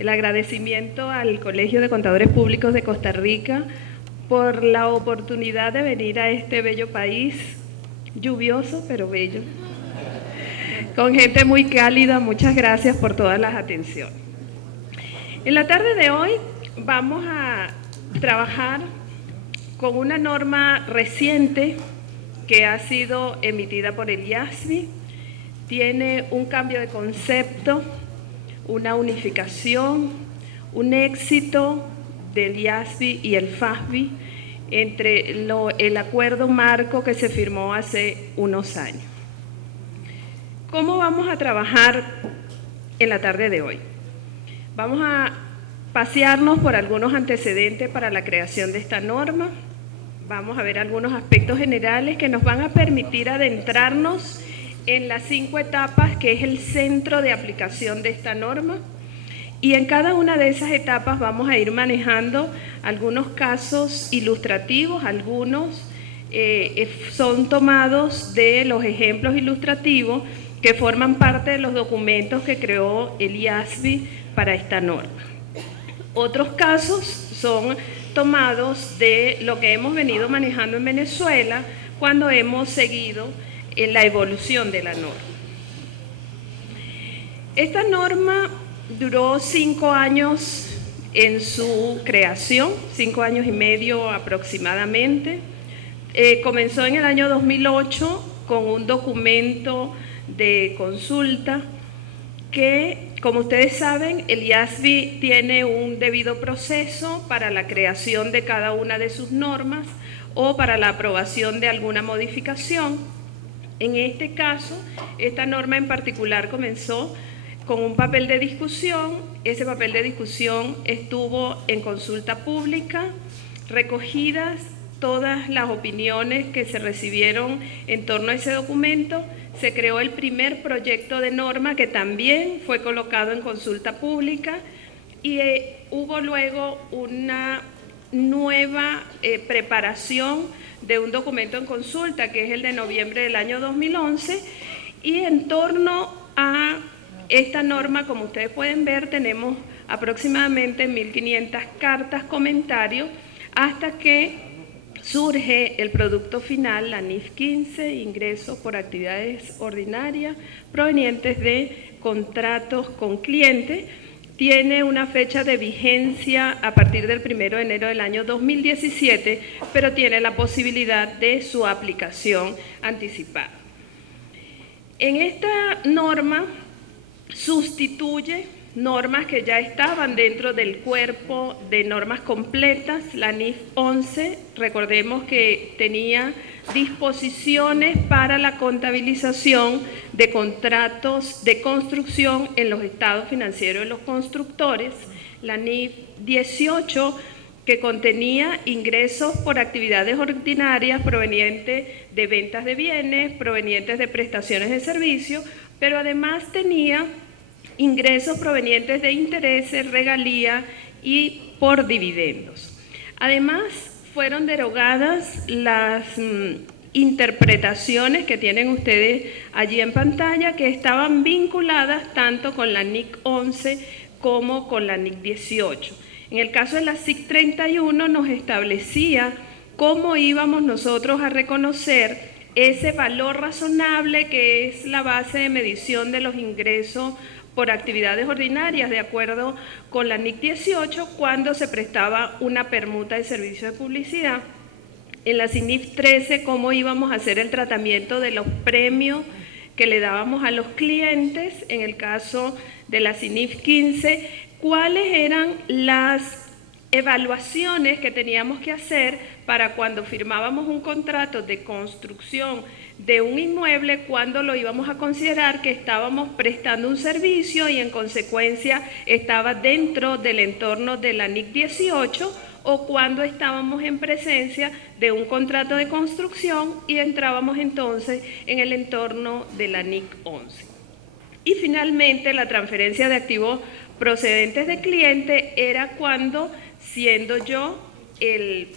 el agradecimiento al Colegio de Contadores Públicos de Costa Rica por la oportunidad de venir a este bello país, lluvioso pero bello, con gente muy cálida. Muchas gracias por todas las atenciones. En la tarde de hoy vamos a trabajar con una norma reciente que ha sido emitida por el IASBI. Tiene un cambio de concepto, una unificación, un éxito del IASBI y el FASBI entre el acuerdo marco que se firmó hace unos años. ¿Cómo vamos a trabajar en la tarde de hoy? Vamos a pasearnos por algunos antecedentes para la creación de esta norma. Vamos a ver algunos aspectos generales que nos van a permitir adentrarnos en las 5 etapas que es el centro de aplicación de esta norma, y en cada una de esas etapas vamos a ir manejando algunos casos ilustrativos. Algunos son tomados de los ejemplos ilustrativos que forman parte de los documentos que creó el IASBI para esta norma. Otros casos son tomados de lo que hemos venido manejando en Venezuela cuando hemos seguido en la evolución de la norma. Esta norma duró 5 años en su creación, 5 años y medio aproximadamente. Comenzó en el año 2008 con un documento de consulta que, como ustedes saben, el IASBI tiene un debido proceso para la creación de cada una de sus normas o para la aprobación de alguna modificación. En este caso, esta norma en particular comenzó con un papel de discusión. Ese papel de discusión estuvo en consulta pública, recogidas todas las opiniones que se recibieron en torno a ese documento. Se creó el primer proyecto de norma que también fue colocado en consulta pública y hubo luego una nueva preparación de un documento en consulta, que es el de noviembre del año 2011, y en torno a esta norma, como ustedes pueden ver, tenemos aproximadamente 1.500 cartas, comentarios, hasta que surge el producto final, la NIF 15, ingresos por actividades ordinarias provenientes de contratos con clientes. Tiene una fecha de vigencia a partir del 1 de enero del año 2017, pero tiene la posibilidad de su aplicación anticipada. En esta norma sustituye normas que ya estaban dentro del cuerpo de normas completas. La NIF 11, recordemos que tenía disposiciones para la contabilización de contratos de construcción en los estados financieros de los constructores. La NIF 18, que contenía ingresos por actividades ordinarias provenientes de ventas de bienes, provenientes de prestaciones de servicios, pero además tenía ingresos provenientes de intereses, regalías y por dividendos. Además, fueron derogadas las interpretaciones que tienen ustedes allí en pantalla, que estaban vinculadas tanto con la NIC 11 como con la NIC 18. En el caso de la SIC 31 nos establecía cómo íbamos nosotros a reconocer ese valor razonable que es la base de medición de los ingresos por actividades ordinarias, de acuerdo con la NIC 18, cuando se prestaba una permuta de servicio de publicidad. En la CINIF 13, cómo íbamos a hacer el tratamiento de los premios que le dábamos a los clientes. En el caso de la CINIF 15, cuáles eran las evaluaciones que teníamos que hacer para cuando firmábamos un contrato de construcción de un inmueble, cuando lo íbamos a considerar que estábamos prestando un servicio y en consecuencia estaba dentro del entorno de la NIC 18, o cuando estábamos en presencia de un contrato de construcción y entrábamos entonces en el entorno de la NIC 11. Y finalmente, la transferencia de activos procedentes de cliente era cuando, siendo yo el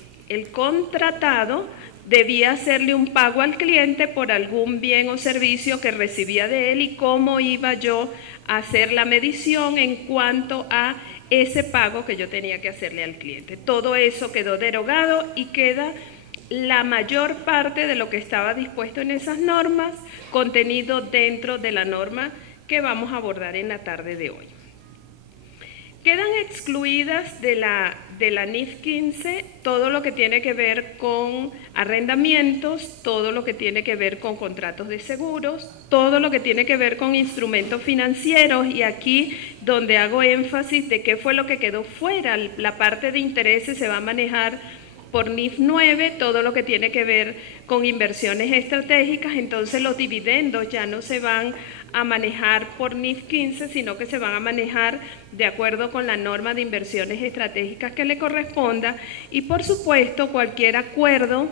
contratado, debía hacerle un pago al cliente por algún bien o servicio que recibía de él, y cómo iba yo hacer la medición en cuanto a ese pago que yo tenía que hacerle al cliente. Todo eso quedó derogado y queda la mayor parte de lo que estaba dispuesto en esas normas contenido dentro de la norma que vamos a abordar en la tarde de hoy. Quedan excluidas de la NIF 15 todo lo que tiene que ver con arrendamientos, todo lo que tiene que ver con contratos de seguros, todo lo que tiene que ver con instrumentos financieros, y aquí donde hago énfasis de qué fue lo que quedó fuera. La parte de intereses se va a manejar por NIF 9, todo lo que tiene que ver con inversiones estratégicas. Entonces los dividendos ya no se van a manejar por NIF 15, sino que se van a manejar de acuerdo con la norma de inversiones estratégicas que le corresponda, y por supuesto cualquier acuerdo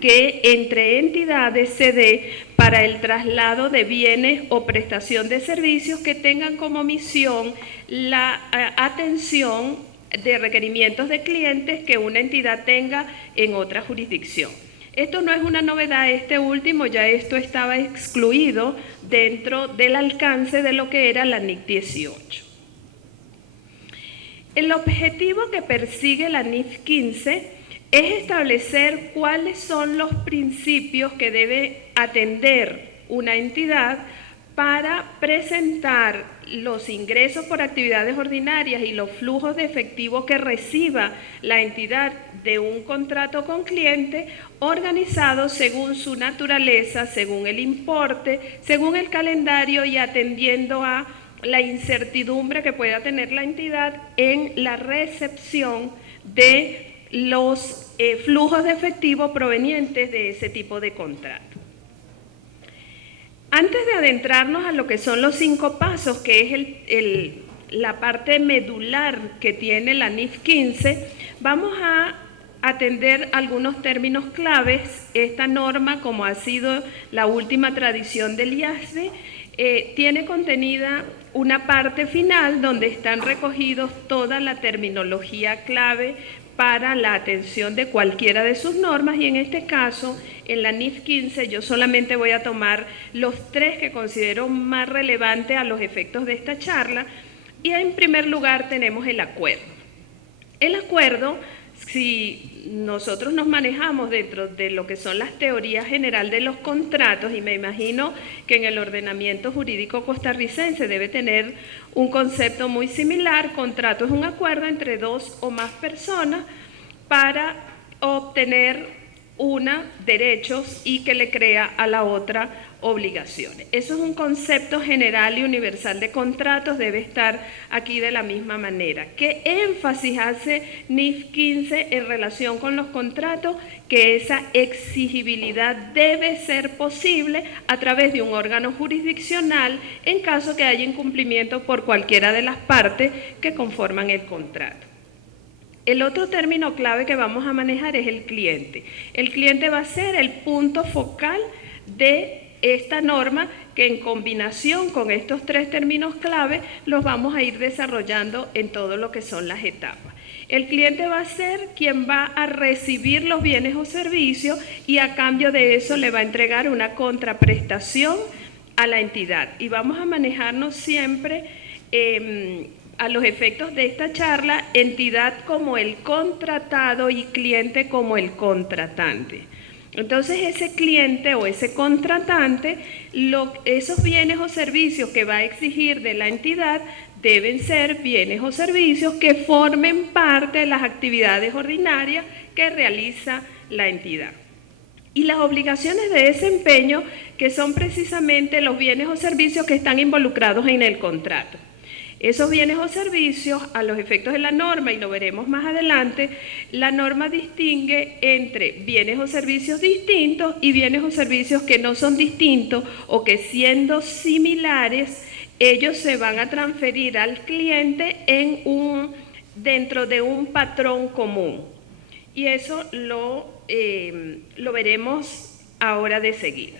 que entre entidades se dé para el traslado de bienes o prestación de servicios que tengan como misión la atención de requerimientos de clientes que una entidad tenga en otra jurisdicción. Esto no es una novedad, este último ya esto estaba excluido dentro del alcance de lo que era la NIC 18. El objetivo que persigue la NIF 15 es establecer cuáles son los principios que debe atender una entidad para presentar los ingresos por actividades ordinarias y los flujos de efectivo que reciba la entidad de un contrato con cliente, organizados según su naturaleza, según el importe, según el calendario y atendiendo a la incertidumbre que pueda tener la entidad en la recepción de los flujos de efectivo provenientes de ese tipo de contrato. Antes de adentrarnos a lo que son los 5 pasos, que es la parte medular que tiene la NIF 15, vamos a atender algunos términos claves. Esta norma, como ha sido la última tradición del IASBE, tiene contenida una parte final donde están recogidos toda la terminología clave para la atención de cualquiera de sus normas, y en este caso, en la NIF 15, yo solamente voy a tomar los 3 que considero más relevantes a los efectos de esta charla, y en primer lugar tenemos el acuerdo. El acuerdo, si nosotros nos manejamos dentro de lo que son las teorías general de los contratos, y me imagino que en el ordenamiento jurídico costarricense debe tener un concepto muy similar, contrato es un acuerdo entre 2 o más personas para obtener derechos y que le crea a la otra obligaciones. Eso es un concepto general y universal de contratos, debe estar aquí de la misma manera. ¿Qué énfasis hace NIF 15 en relación con los contratos? Que esa exigibilidad debe ser posible a través de un órgano jurisdiccional en caso que haya incumplimiento por cualquiera de las partes que conforman el contrato. El otro término clave que vamos a manejar es el cliente. El cliente va a ser el punto focal de esta norma, que en combinación con estos 3 términos clave los vamos a ir desarrollando en todo lo que son las etapas. El cliente va a ser quien va a recibir los bienes o servicios y a cambio de eso le va a entregar una contraprestación a la entidad. Y vamos a manejarnos siempre a los efectos de esta charla, entidad como el contratado y cliente como el contratante. Entonces ese cliente o ese contratante, esos bienes o servicios que va a exigir de la entidad deben ser bienes o servicios que formen parte de las actividades ordinarias que realiza la entidad. Y las obligaciones de desempeño, que son precisamente los bienes o servicios que están involucrados en el contrato. Esos bienes o servicios, a los efectos de la norma, y lo veremos más adelante, la norma distingue entre bienes o servicios distintos y bienes o servicios que no son distintos o que, siendo similares, ellos se van a transferir al cliente dentro de un patrón común. Y eso lo veremos ahora de seguida.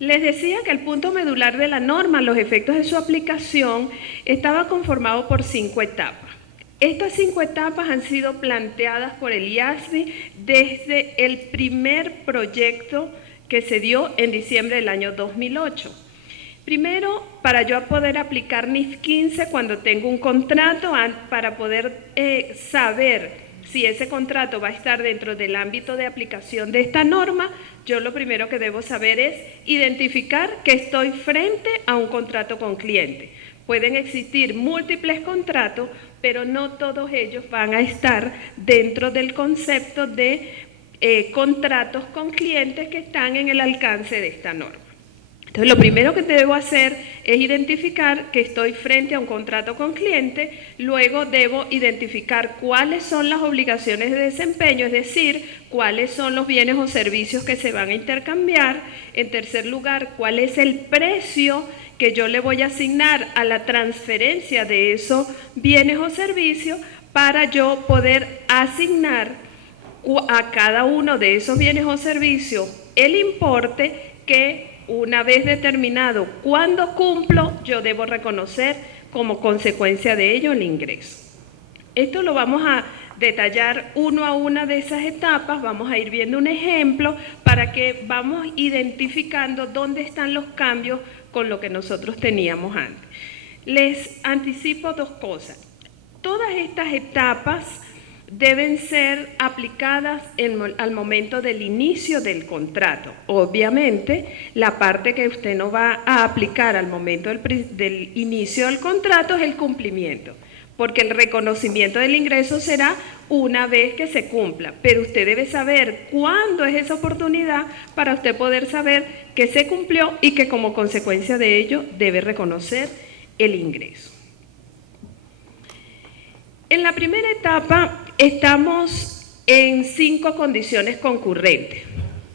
Les decía que el punto medular de la norma, los efectos de su aplicación, estaba conformado por 5 etapas. Estas 5 etapas han sido planteadas por el IASBE desde el primer proyecto que se dio en diciembre del año 2008. Primero, para yo poder aplicar NIF 15 cuando tengo un contrato, para poder saber si ese contrato va a estar dentro del ámbito de aplicación de esta norma, yo lo primero que debo saber es identificar que estoy frente a un contrato con cliente. Pueden existir múltiples contratos, pero no todos ellos van a estar dentro del concepto de contratos con clientes que están en el alcance de esta norma. Entonces, lo primero que debo hacer es identificar que estoy frente a un contrato con cliente, luego debo identificar cuáles son las obligaciones de desempeño, es decir, cuáles son los bienes o servicios que se van a intercambiar. En tercer lugar, cuál es el precio que yo le voy a asignar a la transferencia de esos bienes o servicios para yo poder asignar a cada uno de esos bienes o servicios el importe que, una vez determinado cuándo cumplo, yo debo reconocer como consecuencia de ello el ingreso. Esto lo vamos a detallar uno a una de esas etapas, vamos a ir viendo un ejemplo para que vamos identificando dónde están los cambios con lo que nosotros teníamos antes. Les anticipo dos cosas. Todas estas etapas deben ser aplicadas al momento del inicio del contrato. Obviamente, la parte que usted no va a aplicar al momento del inicio del contrato es el cumplimiento, porque el reconocimiento del ingreso será una vez que se cumpla, pero usted debe saber cuándo es esa oportunidad para usted poder saber que se cumplió y que como consecuencia de ello debe reconocer el ingreso. En la primera etapa estamos en 5 condiciones concurrentes.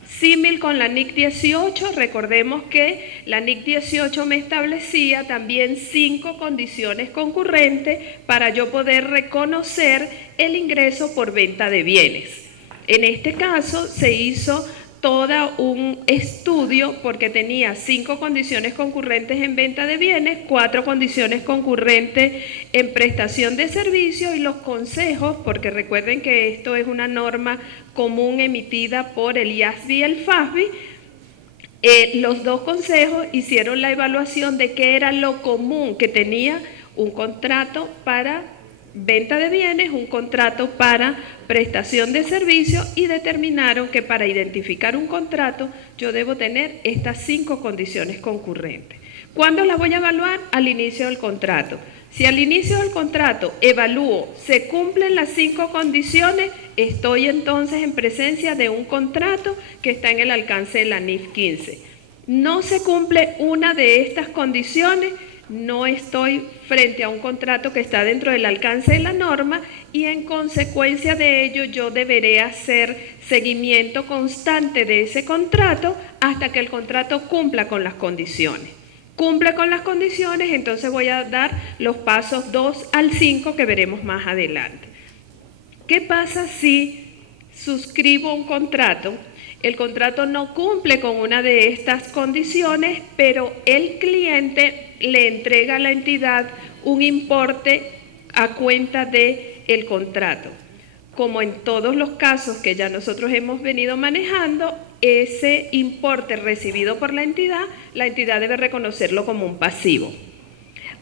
Símil con la NIC 18, recordemos que la NIC 18 me establecía también 5 condiciones concurrentes para yo poder reconocer el ingreso por venta de bienes. En este caso se hizo todo un estudio porque tenía 5 condiciones concurrentes en venta de bienes, 4 condiciones concurrentes en prestación de servicios y los consejos, porque recuerden que esto es una norma común emitida por el IASB y el FASB. Los 2 consejos hicieron la evaluación de qué era lo común que tenía un contrato para venta de bienes, un contrato para prestación de servicios y determinaron que para identificar un contrato yo debo tener estas 5 condiciones concurrentes. ¿Cuándo las voy a evaluar? Al inicio del contrato. Si al inicio del contrato evalúo, se cumplen las 5 condiciones, estoy entonces en presencia de un contrato que está en el alcance de la NIF 15. No se cumple una de estas condiciones, no estoy frente a un contrato que está dentro del alcance de la norma y en consecuencia de ello yo deberé hacer seguimiento constante de ese contrato hasta que el contrato cumpla con las condiciones. Cumple con las condiciones, entonces voy a dar los pasos 2 al 5 que veremos más adelante. ¿Qué pasa si suscribo un contrato? El contrato no cumple con una de estas condiciones, pero el cliente le entrega a la entidad un importe a cuenta del contrato. Como en todos los casos que ya nosotros hemos venido manejando, ese importe recibido por la entidad debe reconocerlo como un pasivo.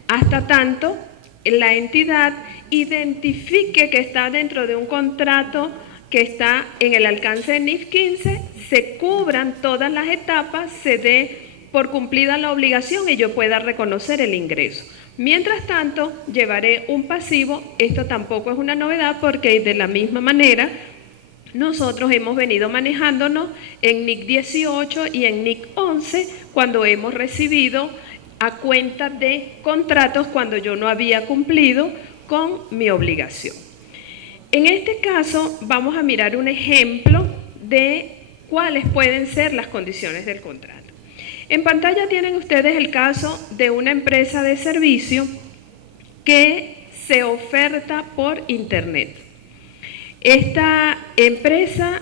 Hasta tanto, la entidad identifique que está dentro de un contrato que está en el alcance de NIF 15, se cubran todas las etapas, se dé por cumplida la obligación y yo pueda reconocer el ingreso. Mientras tanto, llevaré un pasivo. Esto tampoco es una novedad porque de la misma manera nosotros hemos venido manejándonos en NIC 18 y en NIC 11 cuando hemos recibido a cuenta de contratos cuando yo no había cumplido con mi obligación. En este caso vamos a mirar un ejemplo de cuáles pueden ser las condiciones del contrato. En pantalla tienen ustedes el caso de una empresa de servicio que se oferta por internet. Esta empresa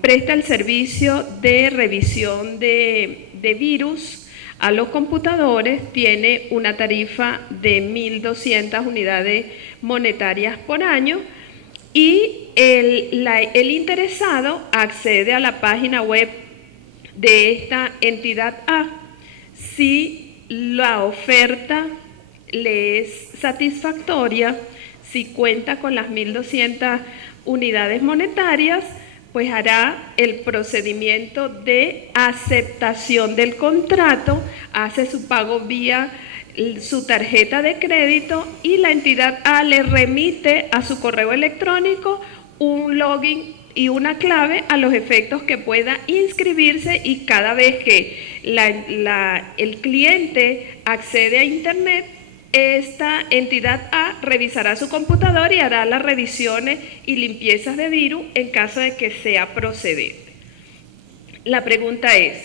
presta el servicio de revisión de virus a los computadores, tiene una tarifa de 1.200 unidades monetarias por año y el interesado accede a la página web de esta entidad A, si la oferta le es satisfactoria, si cuenta con las 1.200 unidades monetarias, pues hará el procedimiento de aceptación del contrato, hace su pago vía su tarjeta de crédito y la entidad A le remite a su correo electrónico un login y una clave a los efectos que pueda inscribirse, y cada vez que el cliente accede a Internet, esta entidad A revisará su computador y hará las revisiones y limpiezas de virus en caso de que sea procedente. La pregunta es,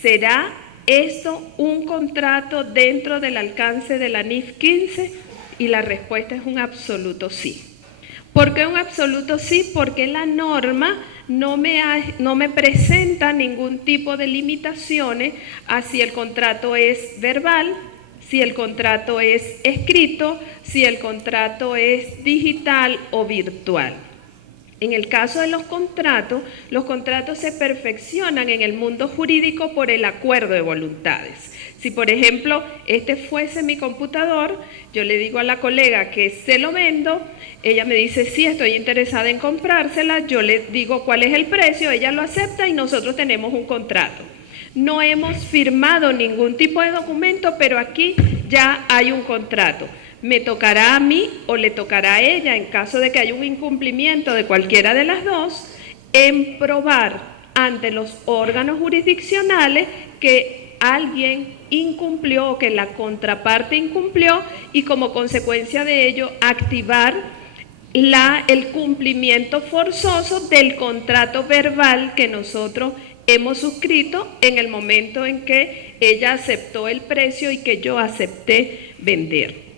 ¿será esto un contrato dentro del alcance de la NIF 15? Y la respuesta es un absoluto sí. ¿Por qué un absoluto sí? Porque la norma no me presenta ningún tipo de limitaciones a si el contrato es verbal, si el contrato es escrito, si el contrato es digital o virtual. En el caso de los contratos se perfeccionan en el mundo jurídico por el acuerdo de voluntades. Si, por ejemplo, este fuese mi computador, yo le digo a la colega que se lo vendo, ella me dice, sí, estoy interesada en comprársela, yo le digo cuál es el precio, ella lo acepta y nosotros tenemos un contrato. No hemos firmado ningún tipo de documento, pero aquí ya hay un contrato. Me tocará a mí o le tocará a ella, en caso de que haya un incumplimiento de cualquiera de las dos, en probar ante los órganos jurisdiccionales que alguien incumplió o que la contraparte incumplió, y como consecuencia de ello activar el cumplimiento forzoso del contrato verbal que nosotros hemos suscrito en el momento en que ella aceptó el precio y que yo acepté vender.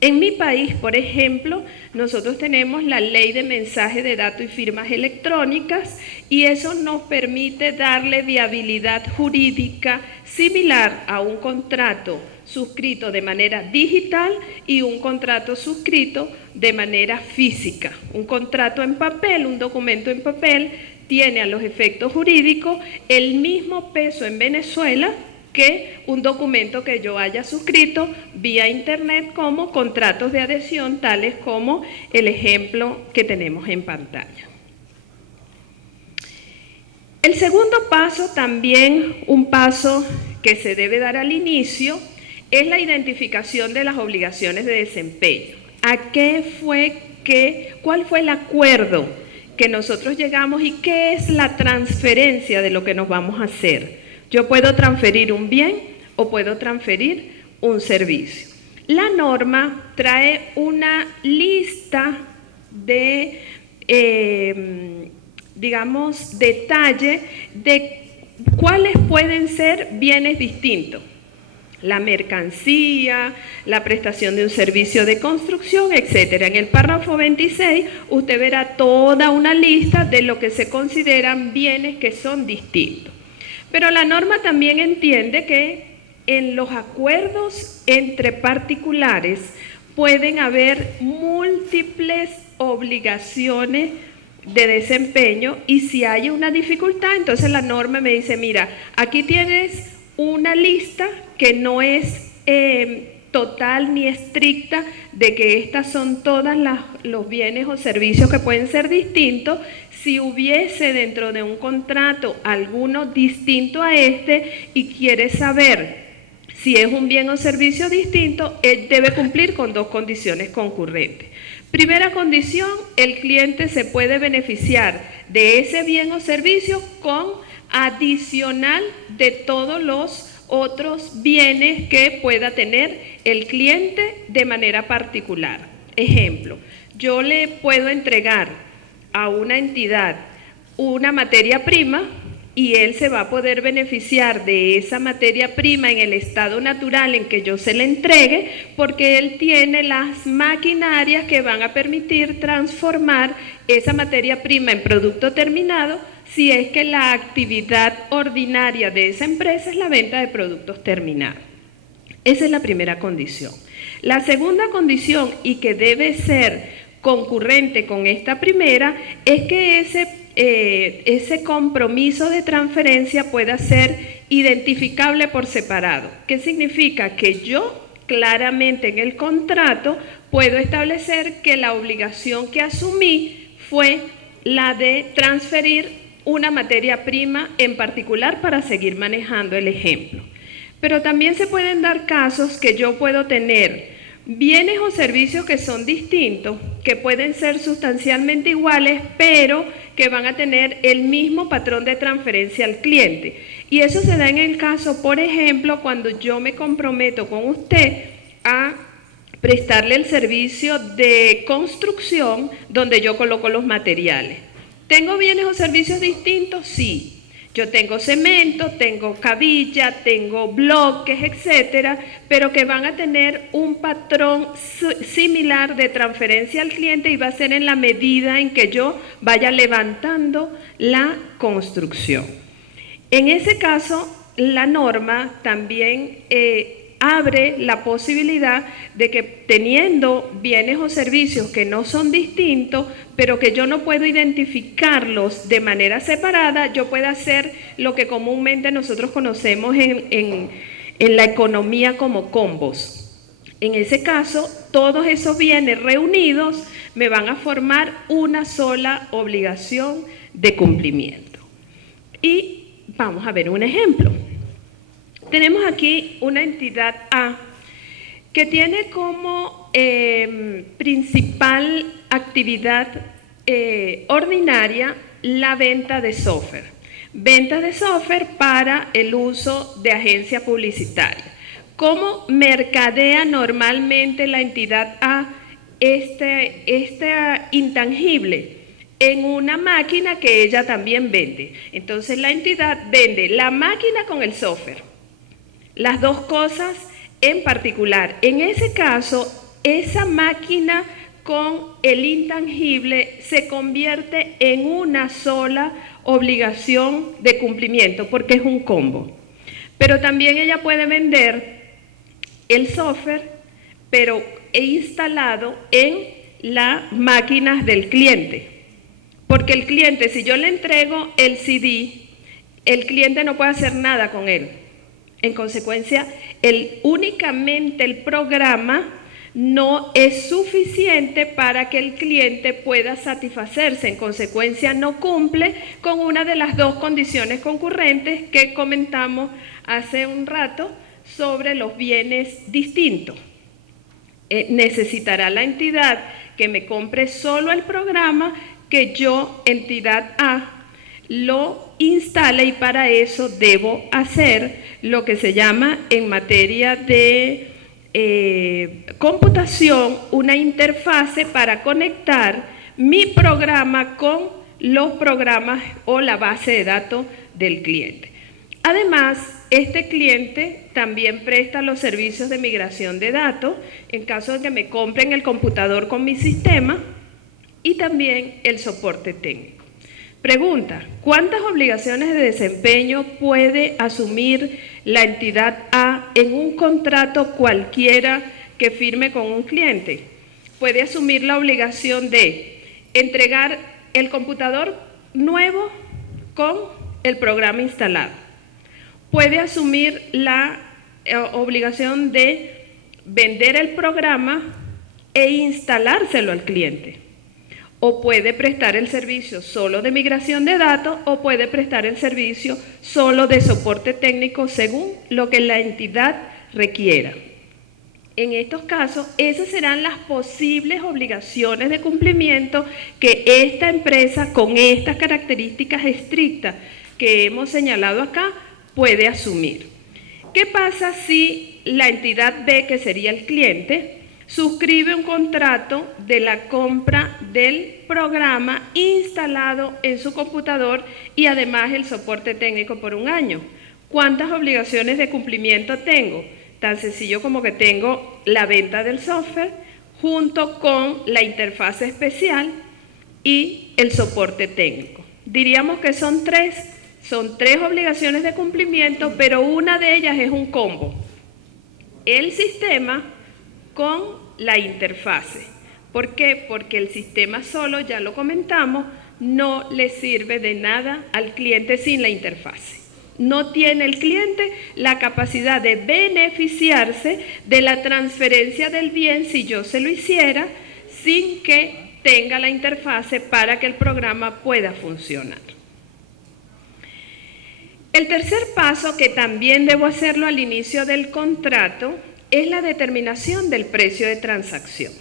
En mi país, por ejemplo, nosotros tenemos la ley de mensaje de datos y firmas electrónicas, y eso nos permite darle viabilidad jurídica similar a un contrato suscrito de manera digital y un contrato suscrito de manera física. Un contrato en papel, un documento en papel, tiene a los efectos jurídicos el mismo peso en Venezuela que un documento que yo haya suscrito vía Internet, como contratos de adhesión, tales como el ejemplo que tenemos en pantalla. El segundo paso, también un paso que se debe dar al inicio, es la identificación de las obligaciones de desempeño. ¿Cuál fue el acuerdo que nosotros llegamos y qué es la transferencia de lo que nos vamos a hacer? Yo puedo transferir un bien o puedo transferir un servicio. La norma trae una lista de, detalle de cuáles pueden ser bienes distintos. La mercancía, la prestación de un servicio de construcción, etcétera. En el párrafo 26 usted verá toda una lista de lo que se consideran bienes que son distintos. Pero la norma también entiende que en los acuerdos entre particulares pueden haber múltiples obligaciones de desempeño, y si hay una dificultad, entonces la norma me dice, mira, aquí tienes una lista que no es total ni estricta de que estas son todas los bienes o servicios que pueden ser distintos. Si hubiese dentro de un contrato alguno distinto a este y quiere saber si es un bien o servicio distinto, él debe cumplir con dos condiciones concurrentes. Primera condición, el cliente se puede beneficiar de ese bien o servicio con adicional de todos los otros bienes que pueda tener el cliente de manera particular. Ejemplo, yo le puedo entregar a una entidad una materia prima y él se va a poder beneficiar de esa materia prima en el estado natural en que yo se le entregue, porque él tiene las maquinarias que van a permitir transformar esa materia prima en producto terminado, si es que la actividad ordinaria de esa empresa es la venta de productos terminados. Esa es la primera condición. La segunda condición, y que debe ser concurrente con esta primera, es que ese compromiso de transferencia pueda ser identificable por separado. ¿Qué significa? Que yo claramente en el contrato puedo establecer que la obligación que asumí fue la de transferir una materia prima en particular para seguir manejando el ejemplo. Pero también se pueden dar casos que yo puedo tener bienes o servicios que son distintos, que pueden ser sustancialmente iguales, pero que van a tener el mismo patrón de transferencia al cliente. Y eso se da en el caso, por ejemplo, cuando yo me comprometo con usted a prestarle el servicio de construcción donde yo coloco los materiales. ¿Tengo bienes o servicios distintos? Sí. Yo tengo cemento, tengo cabilla, tengo bloques, etcétera, pero que van a tener un patrón similar de transferencia al cliente y va a ser en la medida en que yo vaya levantando la construcción. En ese caso, la norma también abre la posibilidad de que teniendo bienes o servicios que no son distintos, pero que yo no puedo identificarlos de manera separada, yo pueda hacer lo que comúnmente nosotros conocemos en la economía como combos. En ese caso, todos esos bienes reunidos me van a formar una sola obligación de cumplimiento. Y vamos a ver un ejemplo. Tenemos aquí una entidad A que tiene como principal actividad ordinaria la venta de software. Venta de software para el uso de agencia publicitaria. ¿Cómo mercadea normalmente la entidad A este intangible? En una máquina que ella también vende. Entonces la entidad vende la máquina con el software. Las dos cosas en particular. En ese caso, esa máquina con el intangible se convierte en una sola obligación de cumplimiento porque es un combo. Pero también ella puede vender el software, pero instalado en las máquinas del cliente. Porque el cliente, si yo le entrego el CD, el cliente no puede hacer nada con él. En consecuencia, únicamente el programa no es suficiente para que el cliente pueda satisfacerse. En consecuencia, no cumple con una de las dos condiciones concurrentes que comentamos hace un rato sobre los bienes distintos. Necesitará la entidad que me compre solo el programa, que yo, entidad A, lo instale, y para eso debo hacer lo que se llama en materia de computación una interfase para conectar mi programa con los programas o la base de datos del cliente. Además, este cliente también presta los servicios de migración de datos en caso de que me compren el computador con mi sistema y también el soporte técnico. Pregunta: ¿cuántas obligaciones de desempeño puede asumir la entidad A en un contrato cualquiera que firme con un cliente? Puede asumir la obligación de entregar el computador nuevo con el programa instalado. Puede asumir la obligación de vender el programa e instalárselo al cliente. O puede prestar el servicio solo de migración de datos, o puede prestar el servicio solo de soporte técnico según lo que la entidad requiera. En estos casos, esas serán las posibles obligaciones de cumplimiento que esta empresa, con estas características estrictas que hemos señalado acá, puede asumir. ¿Qué pasa si la entidad B, que sería el cliente, suscribe un contrato de la compra del programa instalado en su computador y además el soporte técnico por un año? ¿Cuántas obligaciones de cumplimiento tengo? Tan sencillo como que tengo la venta del software junto con la interfaz especial y el soporte técnico. Diríamos que son tres obligaciones de cumplimiento, pero una de ellas es un combo. El sistema con la interfase. ¿Por qué? Porque el sistema solo, ya lo comentamos, no le sirve de nada al cliente sin la interfase. no tiene el cliente la capacidad de beneficiarse de la transferencia del bien si yo se lo hiciera sin que tenga la interfase para que el programa pueda funcionar. El tercer paso, que también debo hacerlo al inicio del contrato, es la determinación del precio de transacción.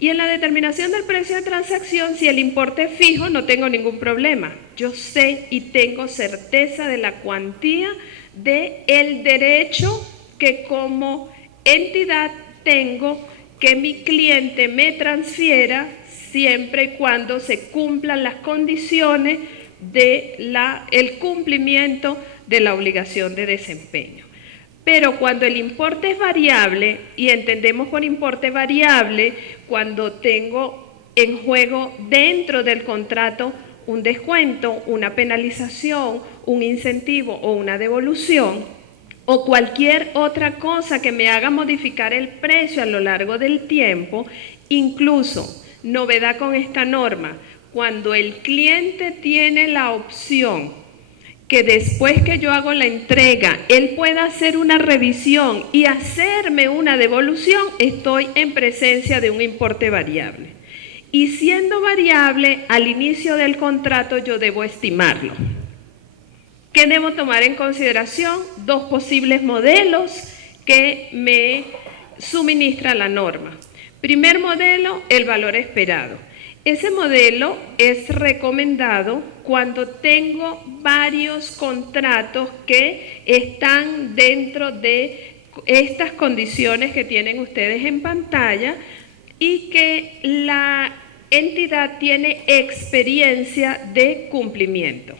Y en la determinación del precio de transacción, si el importe es fijo, no tengo ningún problema. Yo sé y tengo certeza de la cuantía del derecho que como entidad tengo que mi cliente me transfiera siempre y cuando se cumplan las condiciones del cumplimiento de la obligación de desempeño. Pero cuando el importe es variable, y entendemos por importe variable cuando tengo en juego dentro del contrato un descuento, una penalización, un incentivo o una devolución, o cualquier otra cosa que me haga modificar el precio a lo largo del tiempo, incluso, novedad con esta norma, cuando el cliente tiene la opción que después que yo hago la entrega, él pueda hacer una revisión y hacerme una devolución, estoy en presencia de un importe variable. Y siendo variable, al inicio del contrato yo debo estimarlo. ¿Qué debo tomar en consideración? Dos posibles modelos que me suministra la norma. Primer modelo, el valor esperado. Ese modelo es recomendado cuando tengo varios contratos que están dentro de estas condiciones que tienen ustedes en pantalla y que la entidad tiene experiencia de cumplimiento,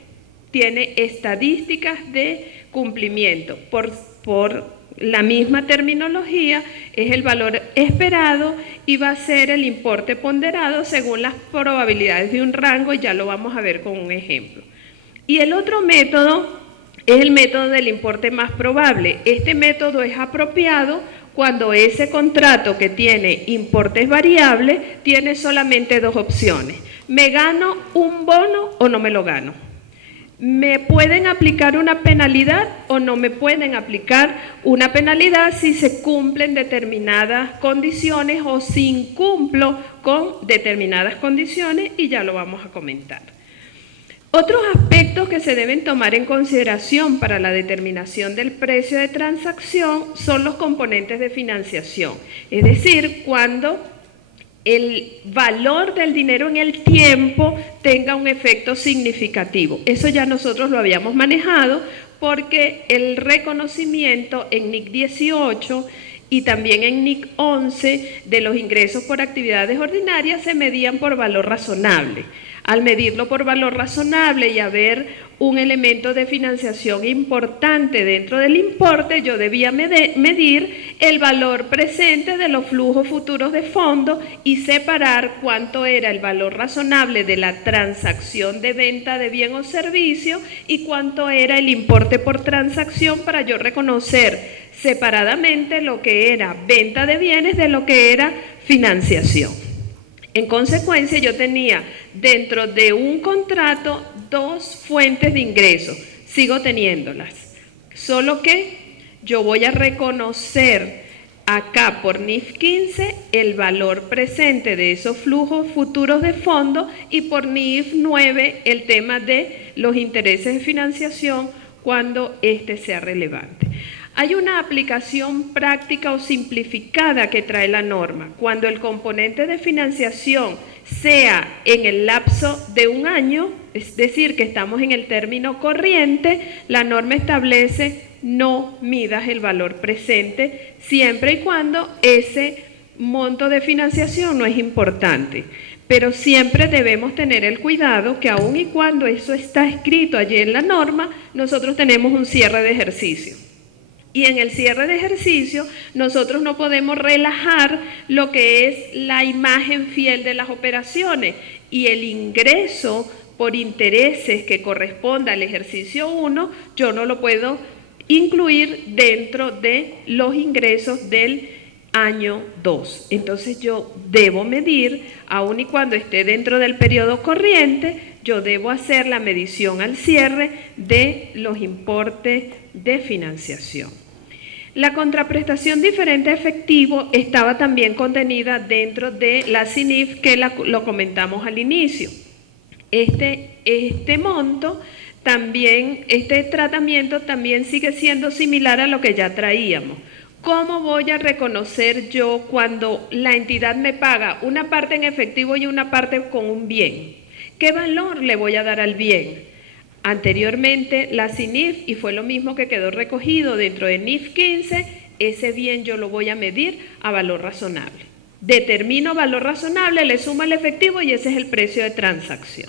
tiene estadísticas de cumplimiento. Por la misma terminología, es el valor esperado y va a ser el importe ponderado según las probabilidades de un rango, y ya lo vamos a ver con un ejemplo. Y el otro método es el método del importe más probable. Este método es apropiado cuando ese contrato que tiene importes variables tiene solamente dos opciones: ¿me gano un bono o no me lo gano? ¿Me pueden aplicar una penalidad o no me pueden aplicar una penalidad si se cumplen determinadas condiciones o si incumplo con determinadas condiciones? Y ya lo vamos a comentar. Otros aspectos que se deben tomar en consideración para la determinación del precio de transacción son los componentes de financiación, es decir, cuando el valor del dinero en el tiempo tenga un efecto significativo. Eso ya nosotros lo habíamos manejado porque el reconocimiento en NIC 18 y también en NIC 11 de los ingresos por actividades ordinarias se medían por valor razonable. Al medirlo por valor razonable y haber un elemento de financiación importante dentro del importe, yo debía medir el valor presente de los flujos futuros de fondos y separar cuánto era el valor razonable de la transacción de venta de bien o servicio y cuánto era el importe por transacción, para yo reconocer separadamente lo que era venta de bienes de lo que era financiación. En consecuencia, yo tenía dentro de un contrato dos fuentes de ingresos, sigo teniéndolas, solo que yo voy a reconocer acá por NIF 15 el valor presente de esos flujos futuros de fondos y por NIF 9 el tema de los intereses de financiación cuando este sea relevante. Hay una aplicación práctica o simplificada que trae la norma. Cuando el componente de financiación sea en el lapso de un año, es decir, que estamos en el término corriente, la norma establece no midas el valor presente siempre y cuando ese monto de financiación no es importante. Pero siempre debemos tener el cuidado que aun y cuando eso está escrito allí en la norma, nosotros tenemos un cierre de ejercicio. Y en el cierre de ejercicio nosotros no podemos relajar lo que es la imagen fiel de las operaciones, y el ingreso por intereses que corresponda al ejercicio 1, yo no lo puedo incluir dentro de los ingresos del año 2. Entonces yo debo medir, aun y cuando esté dentro del periodo corriente, yo debo hacer la medición al cierre de los importes de financiación. La contraprestación diferente a efectivo estaba también contenida dentro de la CINIF, que lo comentamos al inicio. Este monto también, este tratamiento también sigue siendo similar a lo que ya traíamos. ¿Cómo voy a reconocer yo cuando la entidad me paga una parte en efectivo y una parte con un bien? ¿Qué valor le voy a dar al bien? Anteriormente la CINIF, y fue lo mismo que quedó recogido dentro de NIF 15, ese bien yo lo voy a medir a valor razonable. Determino valor razonable, le sumo el efectivo y ese es el precio de transacción.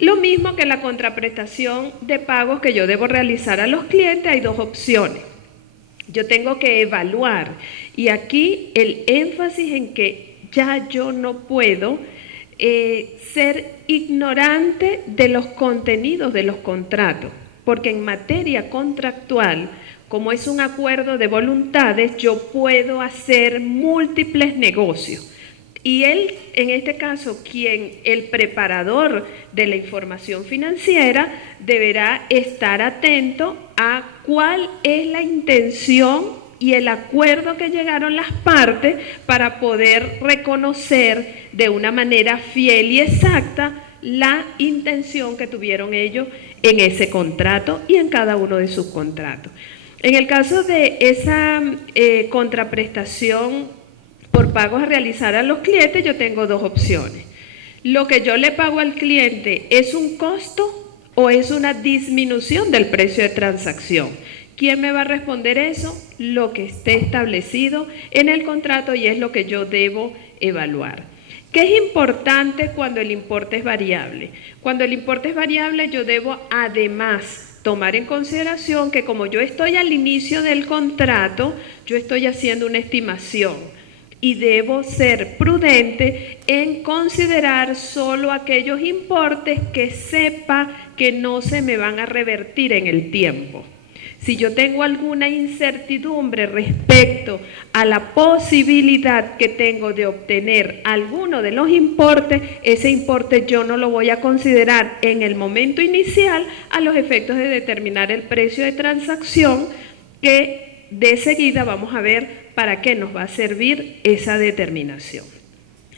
Lo mismo que la contraprestación de pagos que yo debo realizar a los clientes, hay dos opciones. Yo tengo que evaluar, y aquí el énfasis en que ya yo no puedo ser ignorante de los contenidos de los contratos, porque en materia contractual, como es un acuerdo de voluntades, yo puedo hacer múltiples negocios. Y él, en este caso, el preparador de la información financiera, deberá estar atento a cuál es la intención y el acuerdo que llegaron las partes para poder reconocer de una manera fiel y exacta la intención que tuvieron ellos en ese contrato y en cada uno de sus contratos. En el caso de esa contraprestación por pagos a realizar a los clientes, yo tengo dos opciones. Lo que yo le pago al cliente, ¿es un costo o es una disminución del precio de transacción? ¿Quién me va a responder eso? Lo que esté establecido en el contrato, y es lo que yo debo evaluar. ¿Qué es importante cuando el importe es variable? Cuando el importe es variable, yo debo además tomar en consideración que como yo estoy al inicio del contrato, yo estoy haciendo una estimación y debo ser prudente en considerar solo aquellos importes que sepa que no se me van a revertir en el tiempo. Si yo tengo alguna incertidumbre respecto a la posibilidad que tengo de obtener alguno de los importes, ese importe yo no lo voy a considerar en el momento inicial a los efectos de determinar el precio de transacción, que de seguida vamos a ver para qué nos va a servir esa determinación.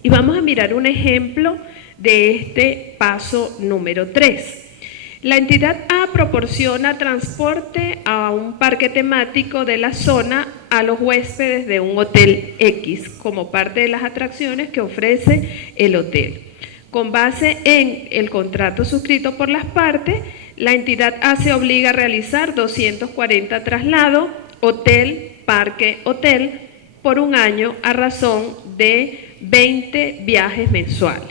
Y vamos a mirar un ejemplo de este paso número 3. La entidad A proporciona transporte a un parque temático de la zona a los huéspedes de un hotel X como parte de las atracciones que ofrece el hotel. Con base en el contrato suscrito por las partes, la entidad A se obliga a realizar 240 traslados hotel, parque, hotel por un año a razón de 20 viajes mensuales,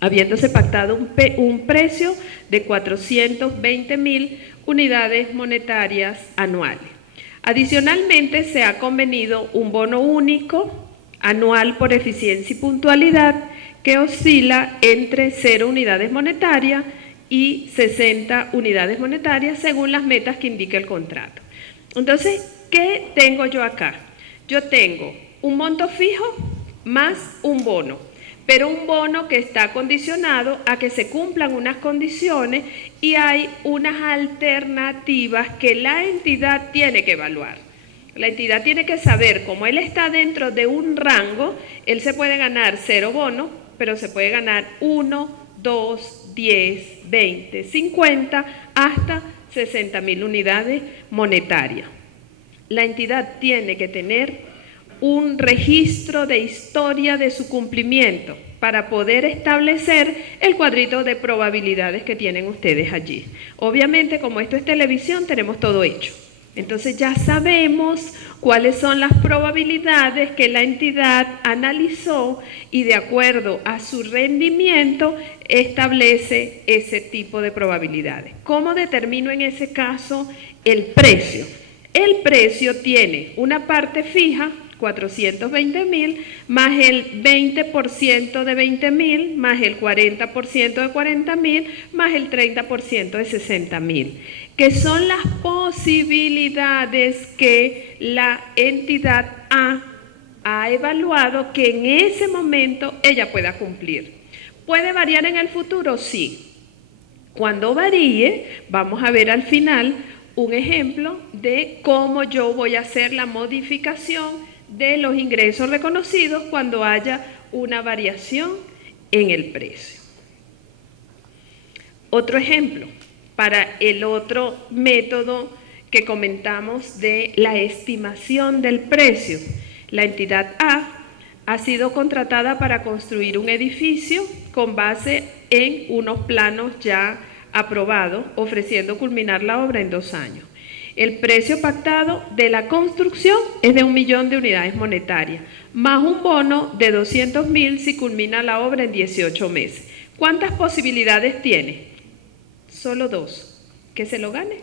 habiéndose pactado un precio de 420.000 unidades monetarias anuales. Adicionalmente, se ha convenido un bono único anual por eficiencia y puntualidad que oscila entre 0 unidades monetarias y 60 unidades monetarias según las metas que indica el contrato. Entonces, ¿qué tengo yo acá? Yo tengo un monto fijo más un bono, pero un bono que está condicionado a que se cumplan unas condiciones y hay unas alternativas que la entidad tiene que evaluar. La entidad tiene que saber, como él está dentro de un rango, él se puede ganar 0 bonos, pero se puede ganar 1, 2, 10, 20, 50, hasta 60.000 unidades monetarias. La entidad tiene que tener un registro de historia de su cumplimiento para poder establecer el cuadrito de probabilidades que tienen ustedes allí. Obviamente, como esto es televisión, tenemos todo hecho. Entonces ya sabemos cuáles son las probabilidades que la entidad analizó y de acuerdo a su rendimiento establece ese tipo de probabilidades. ¿Cómo determino en ese caso el precio? El precio tiene una parte fija, 420.000, más el 20% de 20.000, más el 40% de 40.000, más el 30% de 60.000, que son las posibilidades que la entidad A ha evaluado que en ese momento ella pueda cumplir. ¿Puede variar en el futuro? Sí. Cuando varíe, vamos a ver al final un ejemplo de cómo yo voy a hacer la modificación de los ingresos reconocidos cuando haya una variación en el precio. Otro ejemplo, para el otro método que comentamos de la estimación del precio. La entidad A ha sido contratada para construir un edificio con base en unos planos ya aprobados, ofreciendo culminar la obra en 2 años. El precio pactado de la construcción es de 1 millón de unidades monetarias, más un bono de 200.000 si culmina la obra en 18 meses. ¿Cuántas posibilidades tiene? Solo 2, que se lo gane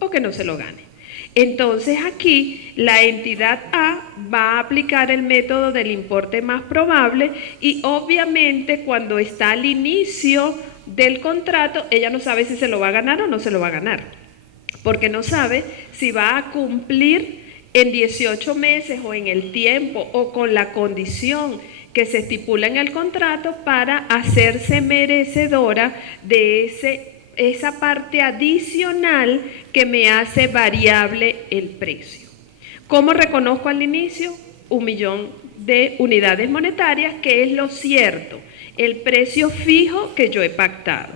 o que no se lo gane. Entonces aquí la entidad A va a aplicar el método del importe más probable y obviamente cuando está al inicio del contrato, ella no sabe si se lo va a ganar o no se lo va a ganar, porque no sabe si va a cumplir en 18 meses o en el tiempo o con la condición que se estipula en el contrato para hacerse merecedora de esa parte adicional que me hace variable el precio. ¿Cómo reconozco al inicio? 1 millón de unidades monetarias, que es lo cierto, el precio fijo que yo he pactado.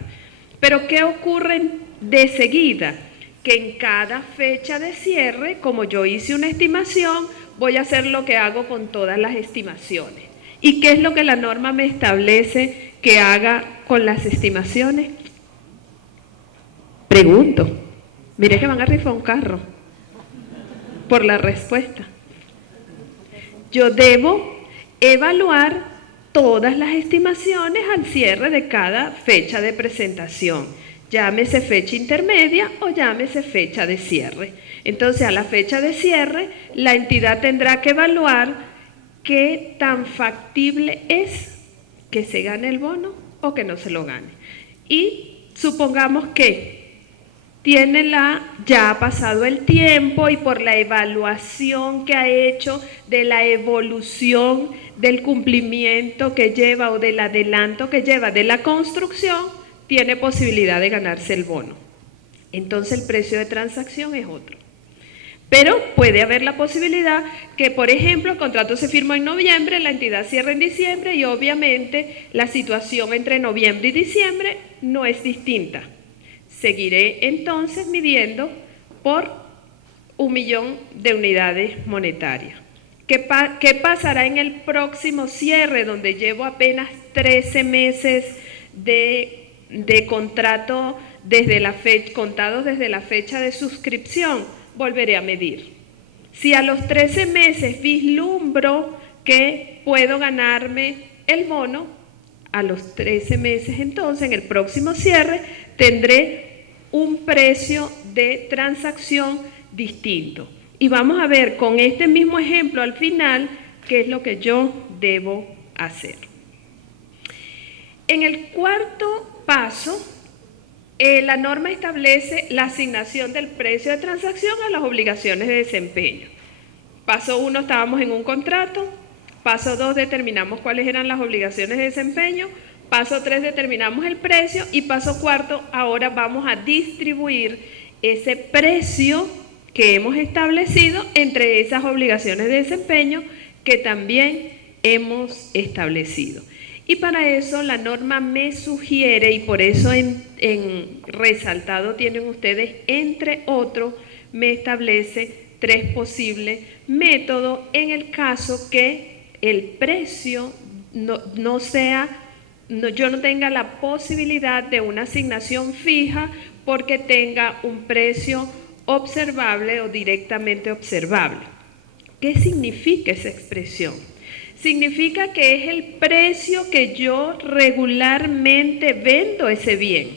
Pero ¿qué ocurre de seguida? Que en cada fecha de cierre, como yo hice una estimación, voy a hacer lo que hago con todas las estimaciones. ¿Y qué es lo que la norma me establece que haga con las estimaciones? Pregunto, mire que van a rifar un carro por la respuesta. Yo debo evaluar todas las estimaciones al cierre de cada fecha de presentación, llámese fecha intermedia o llámese fecha de cierre. Entonces, a la fecha de cierre, la entidad tendrá que evaluar qué tan factible es que se gane el bono o que no se lo gane. Y supongamos que ya ha pasado el tiempo y por la evaluación que ha hecho de la evolución del cumplimiento que lleva o del adelanto que lleva de la construcción, tiene posibilidad de ganarse el bono. Entonces el precio de transacción es otro. Pero puede haber la posibilidad que, por ejemplo, el contrato se firmó en noviembre, la entidad cierra en diciembre y obviamente la situación entre noviembre y diciembre no es distinta. Seguiré entonces midiendo por 1 millón de unidades monetarias. ¿Qué pasará en el próximo cierre, donde llevo apenas 13 meses de contrato contados desde la fecha de suscripción? Volveré a medir. Si a los 13 meses vislumbro que puedo ganarme el bono, a los 13 meses entonces, en el próximo cierre, tendré un precio de transacción distinto. Y vamos a ver con este mismo ejemplo al final qué es lo que yo debo hacer. En el cuarto paso, la norma establece la asignación del precio de transacción a las obligaciones de desempeño. Paso 1, estábamos en un contrato. Paso 2, determinamos cuáles eran las obligaciones de desempeño. Paso 3, determinamos el precio. Y paso 4, ahora vamos a distribuir ese precio que hemos establecido entre esas obligaciones de desempeño que también hemos establecido. Y para eso la norma me sugiere, y por eso en resaltado tienen ustedes, entre otros, me establece 3 posibles métodos en el caso que el precio yo no tenga la posibilidad de una asignación fija porque tenga un precio observable o directamente observable. ¿Qué significa esa expresión? Significa que es el precio que yo regularmente vendo ese bien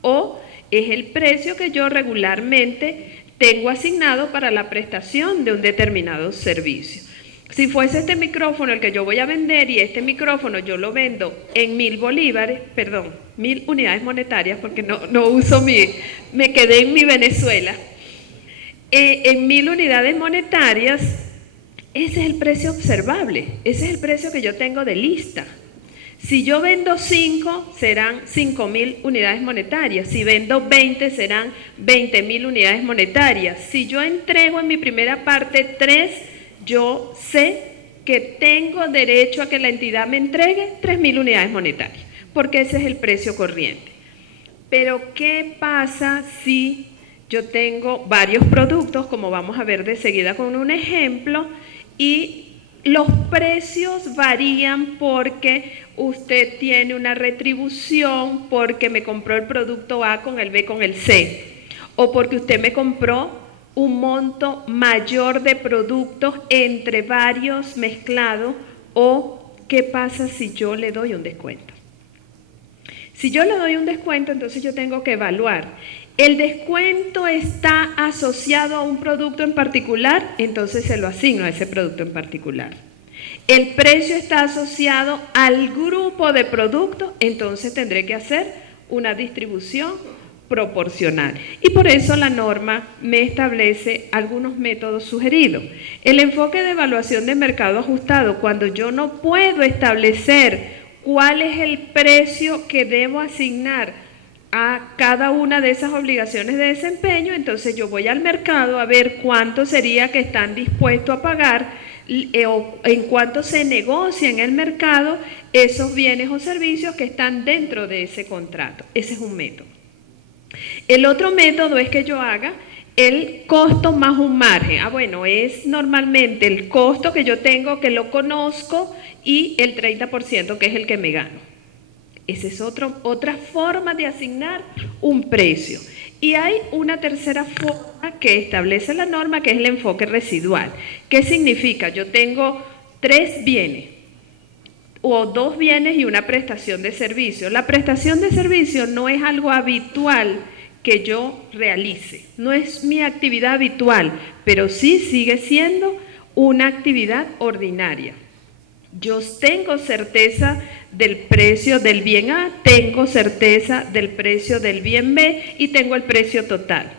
o es el precio que yo regularmente tengo asignado para la prestación de un determinado servicio. Si fuese este micrófono el que yo voy a vender y este micrófono yo lo vendo en 1.000 bolívares, perdón, 1.000 unidades monetarias porque no uso me quedé en mi Venezuela, en 1.000 unidades monetarias, ese es el precio observable, ese es el precio que yo tengo de lista. Si yo vendo 5, serán 5.000 unidades monetarias. Si vendo 20, serán 20.000 unidades monetarias. Si yo entrego en mi primera parte 3, yo sé que tengo derecho a que la entidad me entregue 3.000 unidades monetarias, porque ese es el precio corriente. Pero, ¿qué pasa si yo tengo varios productos, como vamos a ver de seguida con un ejemplo, y los precios varían porque usted tiene una retribución, porque me compró el producto A con el B con el C, o porque usted me compró un monto mayor de productos entre varios mezclados, o qué pasa si yo le doy un descuento. Si yo le doy un descuento, entonces yo tengo que evaluar. ¿El descuento está asociado a un producto en particular? Entonces se lo asigno a ese producto en particular. ¿El precio está asociado al grupo de productos? Entonces tendré que hacer una distribución proporcional. Y por eso la norma me establece algunos métodos sugeridos. El enfoque de evaluación de mercado ajustado, cuando yo no puedo establecer cuál es el precio que debo asignar a cada una de esas obligaciones de desempeño, entonces yo voy al mercado a ver cuánto sería que están dispuestos a pagar o en cuánto se negocia en el mercado esos bienes o servicios que están dentro de ese contrato. Ese es un método. El otro método es que yo haga el costo más un margen. Bueno, es normalmente el costo que yo tengo, que lo conozco, y el 30% que es el que me gano. Esa es otra forma de asignar un precio. Y hay una tercera forma que establece la norma, que es el enfoque residual. ¿Qué significa? Yo tengo 3 bienes, o 2 bienes y una prestación de servicio. La prestación de servicio no es algo habitual que yo realice, no es mi actividad habitual, pero sí sigue siendo una actividad ordinaria. Yo tengo certeza del precio del bien A, tengo certeza del precio del bien B y tengo el precio total.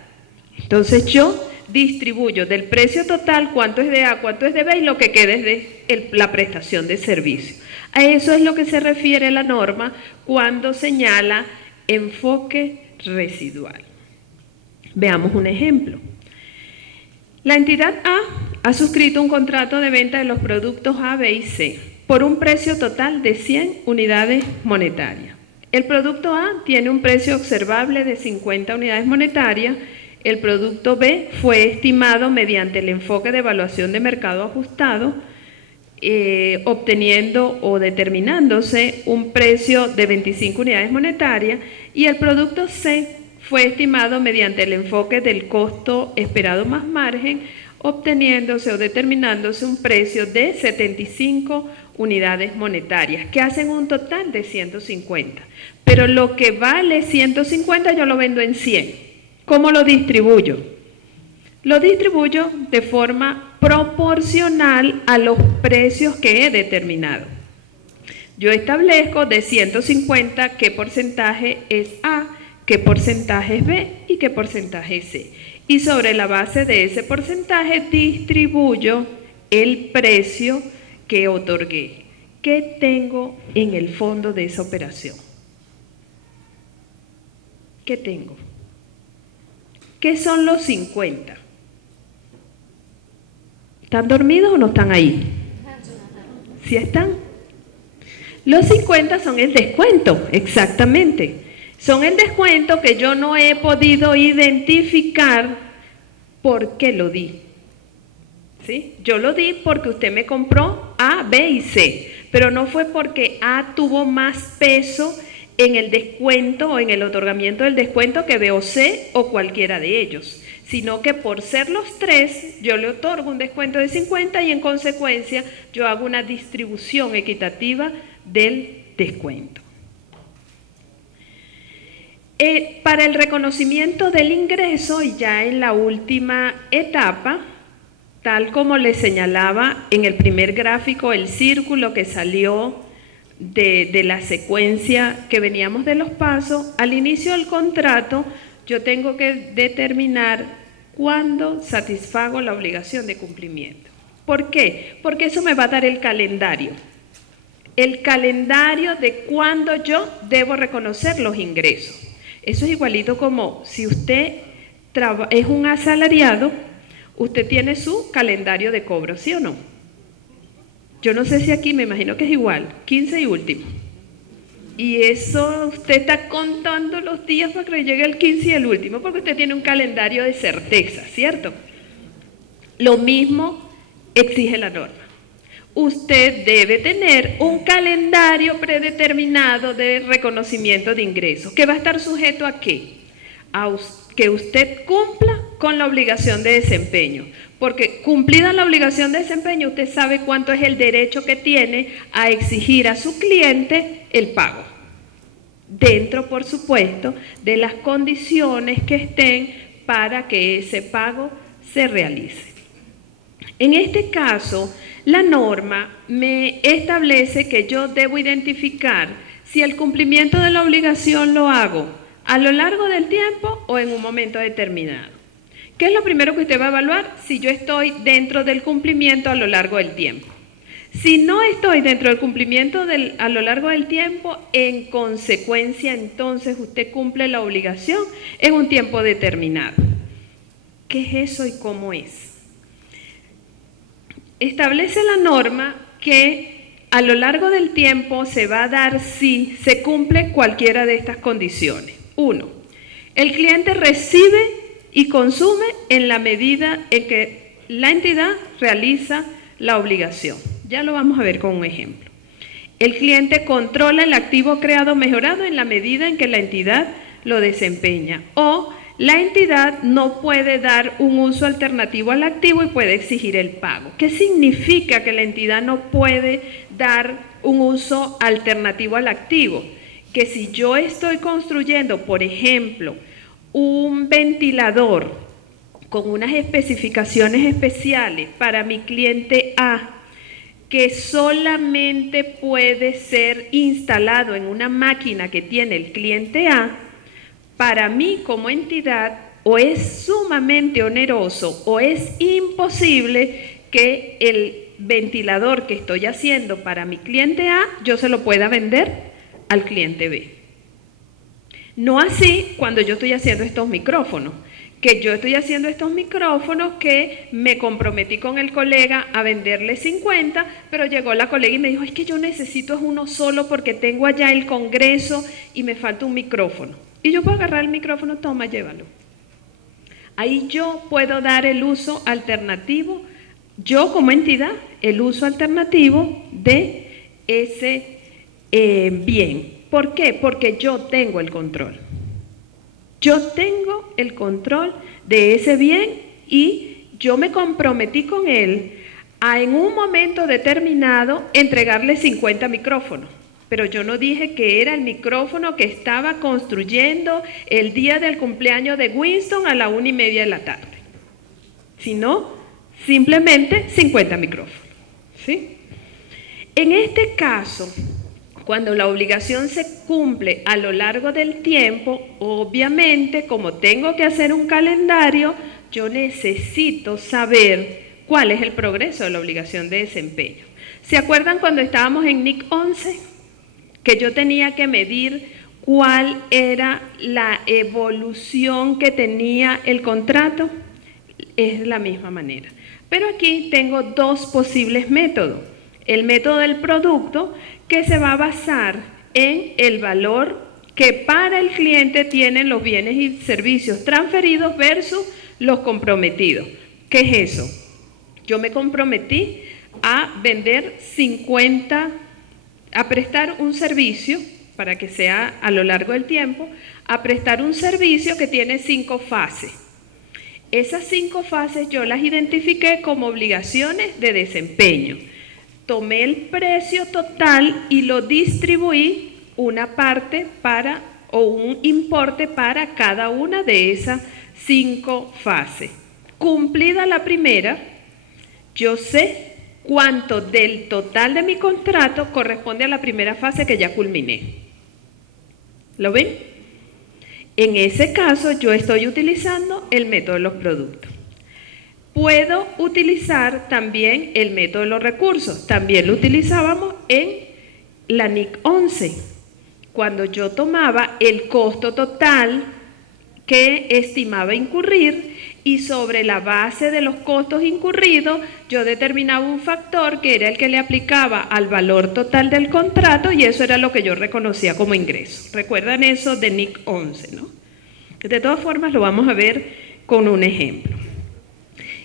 Entonces yo distribuyo del precio total cuánto es de A, cuánto es de B y lo que quede es de la prestación de servicio. A eso es lo que se refiere la norma cuando señala enfoque residual. Veamos un ejemplo. La entidad A ha suscrito un contrato de venta de los productos A, B y C por un precio total de 100 unidades monetarias. El producto A tiene un precio observable de 50 unidades monetarias. El producto B fue estimado mediante el enfoque de evaluación de mercado ajustado, obteniendo o determinándose un precio de 25 unidades monetarias, y el producto C fue estimado mediante el enfoque del costo esperado más margen, obteniéndose o determinándose un precio de 75 unidades monetarias, que hacen un total de 150. Pero lo que vale 150 yo lo vendo en 100. ¿Cómo lo distribuyo? Lo distribuyo de forma proporcional a los precios que he determinado. Yo establezco de 150 qué porcentaje es A, qué porcentaje es B y qué porcentaje es C. Y sobre la base de ese porcentaje distribuyo el precio que otorgué. ¿Qué tengo en el fondo de esa operación? ¿Qué tengo? ¿Qué son los 50? ¿Están dormidos o no están ahí? ¿Sí están? Los 50 son el descuento, exactamente. Son el descuento que yo no he podido identificar por qué lo di. ¿Sí? Yo lo di porque usted me compró A, B y C, pero no fue porque A tuvo más peso en el descuento o en el otorgamiento del descuento que B o C o cualquiera de ellos, sino que por ser los 3 yo le otorgo un descuento de 50 y en consecuencia yo hago una distribución equitativa del descuento. Para el reconocimiento del ingreso, y ya en la última etapa, tal como les señalaba en el primer gráfico, el círculo que salió de la secuencia que veníamos de los pasos, al inicio del contrato yo tengo que determinar cuándo satisfago la obligación de cumplimiento. ¿Por qué? Porque eso me va a dar el calendario. el calendario de cuándo yo debo reconocer los ingresos. Eso es igualito como si usted es un asalariado, usted tiene su calendario de cobro, ¿sí o no? Yo no sé si aquí, me imagino que es igual, 15 y último. Y eso usted está contando los días para que llegue el 15 y el último, porque usted tiene un calendario de certeza, ¿cierto? Lo mismo exige la norma. Usted debe tener un calendario predeterminado de reconocimiento de ingresos, que va a estar sujeto ¿a qué? A que usted cumpla con la obligación de desempeño, porque cumplida la obligación de desempeño, usted sabe cuánto es el derecho que tiene a exigir a su cliente el pago, dentro, por supuesto, de las condiciones que estén para que ese pago se realice. En este caso, la norma me establece que yo debo identificar si el cumplimiento de la obligación lo hago a lo largo del tiempo o en un momento determinado. ¿Qué es lo primero que usted va a evaluar? Si yo estoy dentro del cumplimiento a lo largo del tiempo. Si no estoy dentro del cumplimiento a lo largo del tiempo, en consecuencia, entonces usted cumple la obligación en un tiempo determinado. ¿Qué es eso y cómo es? Establece la norma que a lo largo del tiempo se va a dar si se cumple cualquiera de estas condiciones. 1. El cliente recibe y consume en la medida en que la entidad realiza la obligación. Ya lo vamos a ver con un ejemplo. El cliente controla el activo creado o mejorado en la medida en que la entidad lo desempeña. O la entidad no puede dar un uso alternativo al activo y puede exigir el pago. ¿Qué significa que la entidad no puede dar un uso alternativo al activo? Que si yo estoy construyendo, por ejemplo, un ventilador con unas especificaciones especiales para mi cliente A, que solamente puede ser instalado en una máquina que tiene el cliente A, para mí como entidad o es sumamente oneroso o es imposible que el ventilador que estoy haciendo para mi cliente A, yo se lo pueda vender al cliente B. No así cuando yo estoy haciendo estos micrófonos, que yo estoy haciendo estos micrófonos que me comprometí con el colega a venderle 50, pero llegó la colega y me dijo, es que yo necesito uno solo porque tengo allá el congreso y me falta un micrófono. Y yo puedo agarrar el micrófono, toma, llévalo. Ahí yo puedo dar el uso alternativo, yo como entidad, el uso alternativo de ese bien. ¿Por qué? Porque yo tengo el control. Yo tengo el control de ese bien y yo me comprometí con él a en un momento determinado entregarle 50 micrófonos. Pero yo no dije que era el micrófono que estaba construyendo el día del cumpleaños de Winston a la 1:30 de la tarde, sino simplemente 50 micrófonos, ¿sí? En este caso, cuando la obligación se cumple a lo largo del tiempo, obviamente, como tengo que hacer un calendario, yo necesito saber cuál es el progreso de la obligación de desempeño. ¿Se acuerdan cuando estábamos en NIC 11? Que yo tenía que medir cuál era la evolución que tenía el contrato. Es la misma manera. Pero aquí tengo dos posibles métodos. El método del producto, que se va a basar en el valor que para el cliente tienen los bienes y servicios transferidos versus los comprometidos. ¿Qué es eso? Yo me comprometí a vender 50, a prestar un servicio, para que sea a lo largo del tiempo, a prestar un servicio que tiene 5 fases. Esas 5 fases yo las identifiqué como obligaciones de desempeño. Tomé el precio total y lo distribuí una parte para, o un importe para cada una de esas 5 fases. Cumplida la primera, yo sé cuánto del total de mi contrato corresponde a la primera fase que ya culminé. ¿Lo ven? En ese caso yo estoy utilizando el método de los productos. Puedo utilizar también el método de los recursos. También lo utilizábamos en la NIC 11, cuando yo tomaba el costo total que estimaba incurrir y sobre la base de los costos incurridos yo determinaba un factor que era el que le aplicaba al valor total del contrato y eso era lo que yo reconocía como ingreso. ¿Recuerdan eso de NIC 11, no? De todas formas lo vamos a ver con un ejemplo.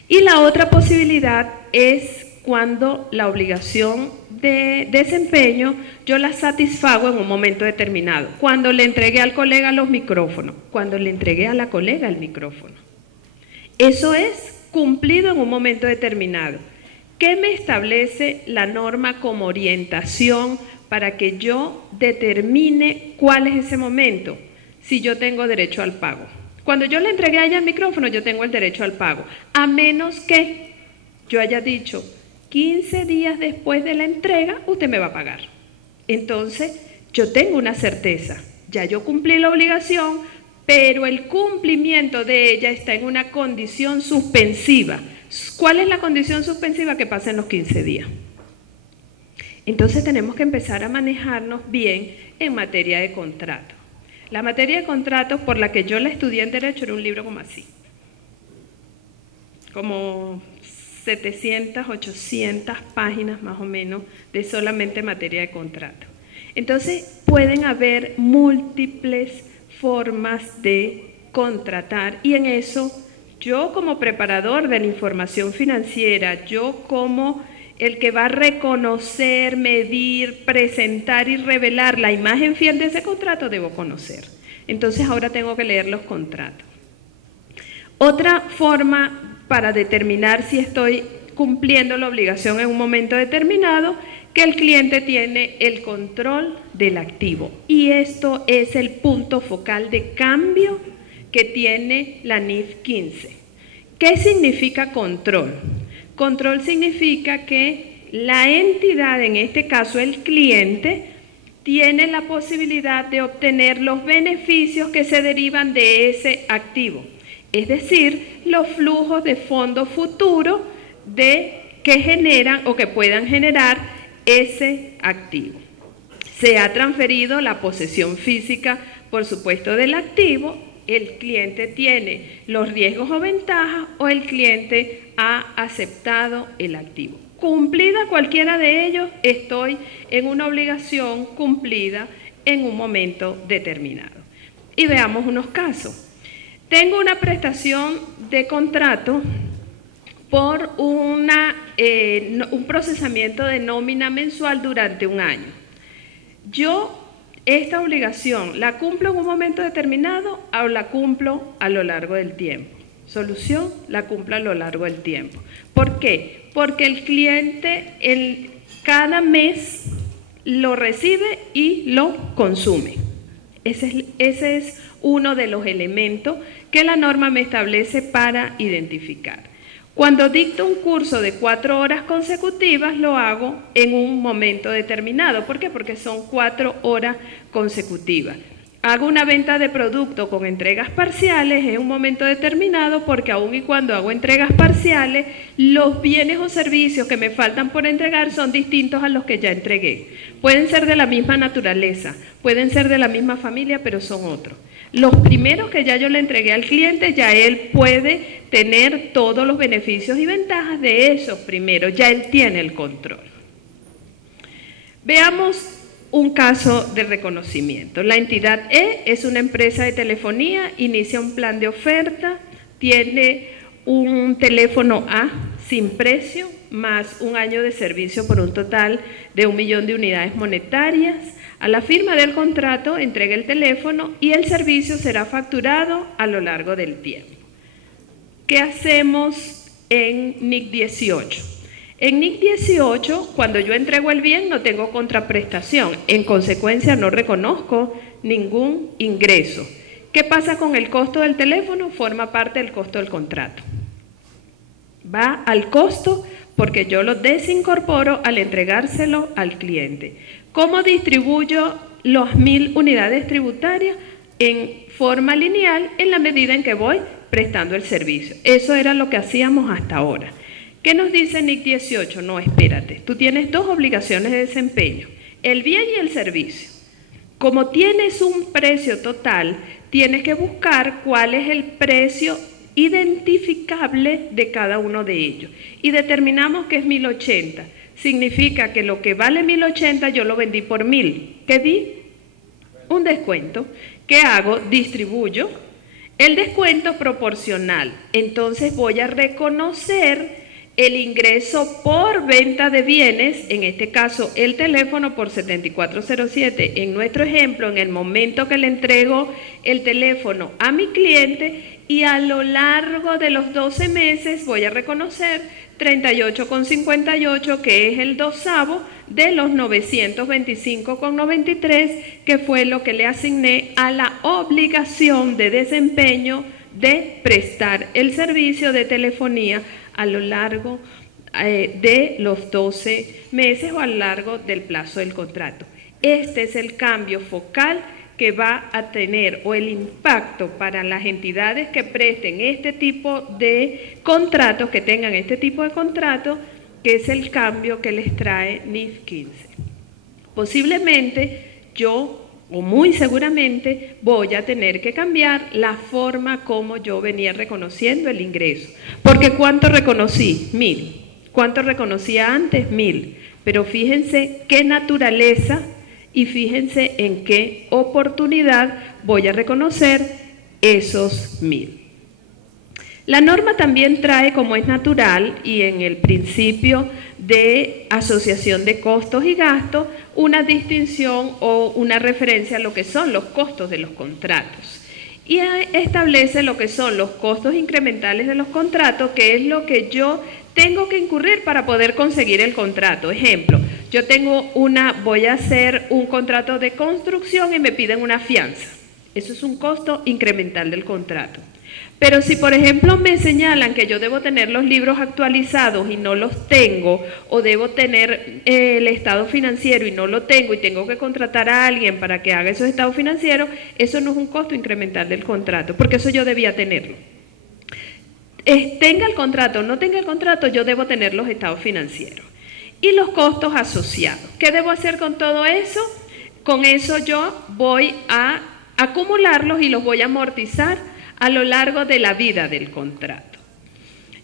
Y la otra posibilidad es cuando la obligación de desempeño yo la satisfago en un momento determinado. Cuando le entregué al colega los micrófonos, cuando le entregué a la colega el micrófono. Eso es cumplido en un momento determinado. ¿Qué me establece la norma como orientación para que yo determine cuál es ese momento? Si yo tengo derecho al pago. Cuando yo le entregué a ella el micrófono, yo tengo el derecho al pago. A menos que yo haya dicho, 15 días después de la entrega, usted me va a pagar. Entonces, yo tengo una certeza. Ya yo cumplí la obligación, pero el cumplimiento de ella está en una condición suspensiva. ¿Cuál es la condición suspensiva? Que pasen los 15 días. Entonces, tenemos que empezar a manejarnos bien en materia de contrato. La materia de contratos por la que yo la estudié en Derecho era un libro como así. Como 700, 800 páginas más o menos de solamente materia de contrato. Entonces, pueden haber múltiples formas de contratar y en eso, yo como preparador de la información financiera, yo como el que va a reconocer, medir, presentar y revelar la imagen fiel de ese contrato, debo conocer. Entonces, ahora tengo que leer los contratos. Otra forma para determinar si estoy cumpliendo la obligación en un momento determinado, que el cliente tiene el control del activo. Y esto es el punto focal de cambio que tiene la NIF 15. ¿Qué significa control? Control significa que la entidad, en este caso el cliente, tiene la posibilidad de obtener los beneficios que se derivan de ese activo. Es decir, los flujos de fondos futuros que generan o que puedan generar ese activo. Se ha transferido la posesión física, por supuesto, del activo, el cliente tiene los riesgos o ventajas o el cliente ha aceptado el activo. Cumplida cualquiera de ellos, estoy en una obligación cumplida en un momento determinado. Y veamos unos casos. Tengo una prestación de contrato por un procesamiento de nómina mensual durante un año. Yo esta obligación la cumplo en un momento determinado o la cumplo a lo largo del tiempo. Solución, la cumplo a lo largo del tiempo. ¿Por qué? Porque el cliente cada mes lo recibe y lo consume. Ese es uno de los elementos que la norma me establece para identificar. Cuando dicto un curso de 4 horas consecutivas, lo hago en un momento determinado. ¿Por qué? Porque son 4 horas consecutivas. Hago una venta de producto con entregas parciales en un momento determinado porque aun y cuando hago entregas parciales, los bienes o servicios que me faltan por entregar son distintos a los que ya entregué. Pueden ser de la misma naturaleza, pueden ser de la misma familia, pero son otros. Los primeros que ya yo le entregué al cliente, ya él puede tener todos los beneficios y ventajas de esos primeros, ya él tiene el control. Veamos un caso de reconocimiento. La entidad E es una empresa de telefonía, inicia un plan de oferta, tiene un teléfono A sin precio, más un año de servicio por un total de 1 millón de unidades monetarias. A la firma del contrato entrega el teléfono y el servicio será facturado a lo largo del tiempo. ¿Qué hacemos en NIC 18? En NIC 18, cuando yo entrego el bien, no tengo contraprestación. En consecuencia, no reconozco ningún ingreso. ¿Qué pasa con el costo del teléfono? Forma parte del costo del contrato. Va al costo porque yo lo desincorporo al entregárselo al cliente. ¿Cómo distribuyo las 1000 unidades tributarias? En forma lineal, en la medida en que voy prestando el servicio. Eso era lo que hacíamos hasta ahora. ¿Qué nos dice NIC 18? No, espérate, tú tienes 2 obligaciones de desempeño. el bien y el servicio. Como tienes un precio total, tienes que buscar cuál es el precio identificable de cada uno de ellos. Y determinamos que es 1080. Significa que lo que vale 1080 yo lo vendí por 1000. ¿Qué di? Un descuento. ¿Qué hago? Distribuyo el descuento proporcional. Entonces voy a reconocer el ingreso por venta de bienes, en este caso el teléfono por 7407. En nuestro ejemplo, en el momento que le entrego el teléfono a mi cliente, y a lo largo de los 12 meses voy a reconocer 38,58, que es el doceavo de los 925,93, que fue lo que le asigné a la obligación de desempeño de prestar el servicio de telefonía a lo largo de los 12 meses o a lo largo del plazo del contrato. Este es el cambio focal que va a tener, o el impacto para las entidades que presten este tipo de contratos, que tengan este tipo de contratos, que es el cambio que les trae NIF 15. Posiblemente yo, o muy seguramente, voy a tener que cambiar la forma como yo venía reconociendo el ingreso. Porque ¿cuánto reconocí? 1000. ¿Cuánto reconocía antes? 1000. Pero fíjense qué naturaleza y fíjense en qué oportunidad voy a reconocer esos 1000. La norma también trae, como es natural, y en el principio de asociación de costos y gastos, una distinción o una referencia a lo que son los costos de los contratos. Y establece lo que son los costos incrementales de los contratos, que es lo que yo tengo que incurrir para poder conseguir el contrato. Ejemplo, yo voy a hacer un contrato de construcción y me piden una fianza. Eso es un costo incremental del contrato. Pero si, por ejemplo, me señalan que yo debo tener los libros actualizados y no los tengo, o debo tener el estado financiero y no lo tengo, y tengo que contratar a alguien para que haga esos estados financieros, eso no es un costo incremental del contrato, porque eso yo debía tenerlo. Tenga el contrato o no tenga el contrato, yo debo tener los estados financieros. Y los costos asociados. ¿Qué debo hacer con todo eso? Con eso yo voy a acumularlos y los voy a amortizar a lo largo de la vida del contrato.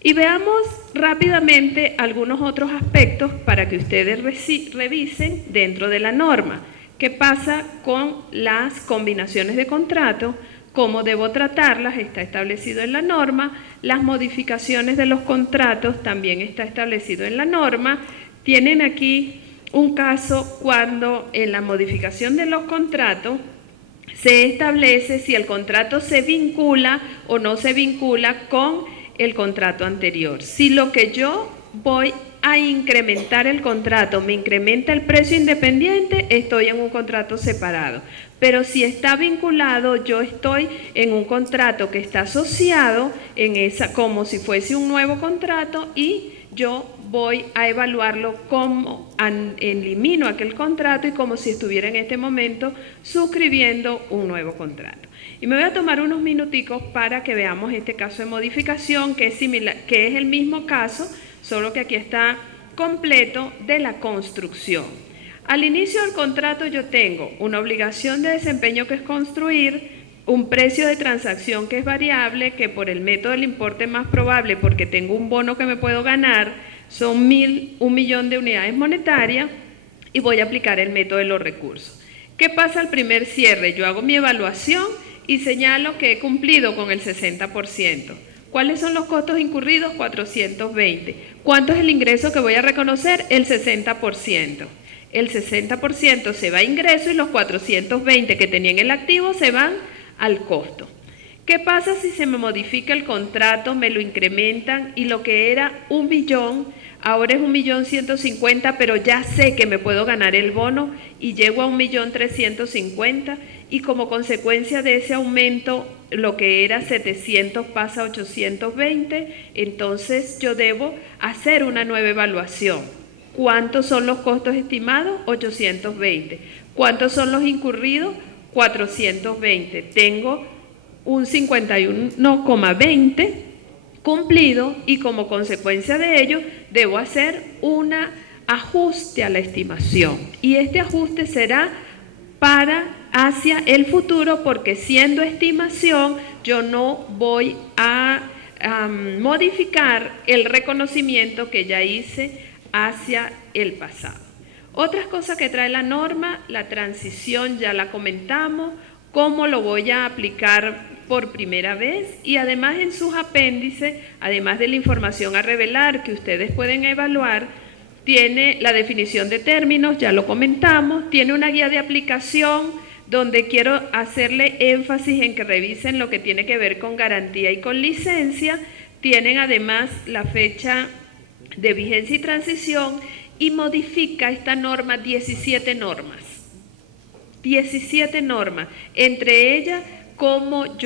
Y veamos rápidamente algunos otros aspectos para que ustedes revisen dentro de la norma. ¿Qué pasa con las combinaciones de contrato? ¿Cómo debo tratarlas? Está establecido en la norma. Las modificaciones de los contratos también está establecido en la norma. Tienen aquí un caso cuando en la modificación de los contratos se establece si el contrato se vincula o no se vincula con el contrato anterior. Si lo que yo voy a incrementar el contrato me incrementa el precio independiente, estoy en un contrato separado. Pero si está vinculado, yo estoy en un contrato que está asociado como si fuese un nuevo contrato, y yo voy a evaluarlo como elimino aquel contrato y como si estuviera en este momento suscribiendo un nuevo contrato. Y me voy a tomar unos minuticos para que veamos este caso de modificación, que es similar, que es el mismo caso, solo que aquí está completo, de la construcción. Al inicio del contrato yo tengo una obligación de desempeño, que es construir, un precio de transacción que es variable, que por el método del importe más probable, porque tengo un bono que me puedo ganar, son 1 millón de unidades monetarias, y voy a aplicar el método de los recursos. ¿Qué pasa al primer cierre? Yo hago mi evaluación y señalo que he cumplido con el 60%. ¿Cuáles son los costos incurridos? 420. ¿Cuánto es el ingreso que voy a reconocer? El 60%. El 60% se va a ingreso y los 420 que tenía en el activo se van al costo. ¿Qué pasa si se me modifica el contrato, me lo incrementan y lo que era 1 millón, ahora es 1.150.000, pero ya sé que me puedo ganar el bono y llego a 1.350.000, y como consecuencia de ese aumento lo que era 700 pasa a 820, entonces yo debo hacer una nueva evaluación. ¿Cuántos son los costos estimados? 820. ¿Cuántos son los incurridos? 420. Tengo un 51,20 cumplido, y como consecuencia de ello debo hacer una ajuste a la estimación, y este ajuste será hacia el futuro, porque siendo estimación yo no voy a modificar el reconocimiento que ya hice hacia el pasado. Otras cosas que trae la norma, la transición ya la comentamos, cómo lo voy a aplicar por primera vez, y además en sus apéndices, además de la información a revelar que ustedes pueden evaluar, tiene la definición de términos, ya lo comentamos, tiene una guía de aplicación donde quiero hacerle énfasis en que revisen lo que tiene que ver con garantía y con licencia. Tienen además la fecha de vigencia y transición, y modifica esta norma 17 normas. 17 normas, entre ellas cuando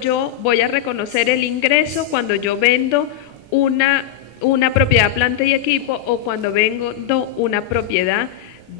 yo voy a reconocer el ingreso, cuando yo vendo una propiedad, planta y equipo, o cuando vendo una propiedad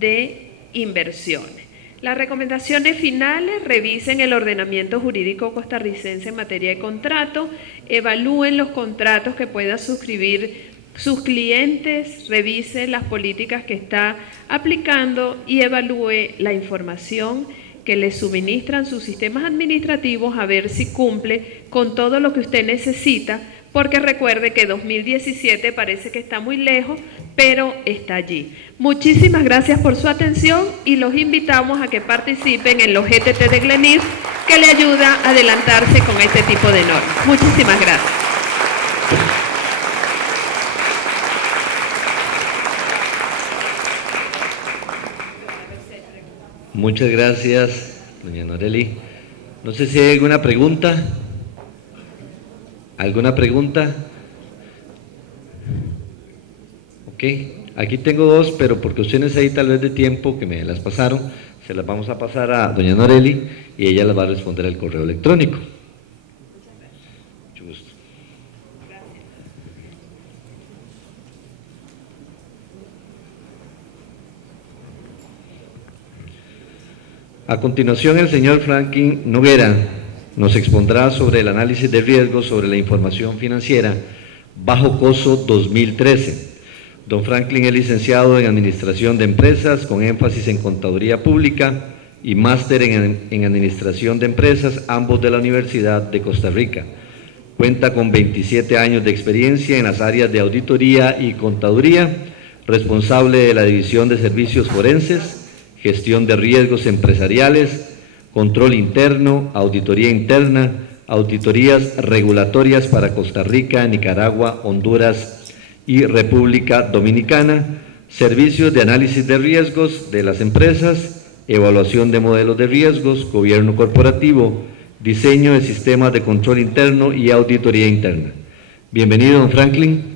de inversiones. Las recomendaciones finales: revisen el ordenamiento jurídico costarricense en materia de contrato, evalúen los contratos que puedan suscribir sus clientes, revise las políticas que está aplicando y evalúe la información que les suministran sus sistemas administrativos, a ver si cumple con todo lo que usted necesita, porque recuerde que 2017 parece que está muy lejos, pero está allí. Muchísimas gracias por su atención y los invitamos a que participen en los GTT de Glenis, que le ayuda a adelantarse con este tipo de normas. Muchísimas gracias. Muchas gracias, doña Norely. No sé si hay alguna pregunta. ¿Alguna pregunta? Ok, aquí tengo dos, pero por cuestiones ahí tal vez de tiempo que me las pasaron, se las vamos a pasar a doña Norely y ella las va a responder al correo electrónico. Mucho gusto. A continuación, el señor Franklin Noguera nos expondrá sobre el análisis de riesgos sobre la información financiera bajo costo 2013. Don Franklin es licenciado en Administración de Empresas con énfasis en Contaduría Pública y máster en Administración de Empresas, ambos de la Universidad de Costa Rica. Cuenta con 27 años de experiencia en las áreas de auditoría y contaduría, responsable de la División de Servicios Forenses, gestión de riesgos empresariales, control interno, auditoría interna, auditorías regulatorias para Costa Rica, Nicaragua, Honduras y República Dominicana, servicios de análisis de riesgos de las empresas, evaluación de modelos de riesgos, gobierno corporativo, diseño de sistemas de control interno y auditoría interna. Bienvenido, don Franklin.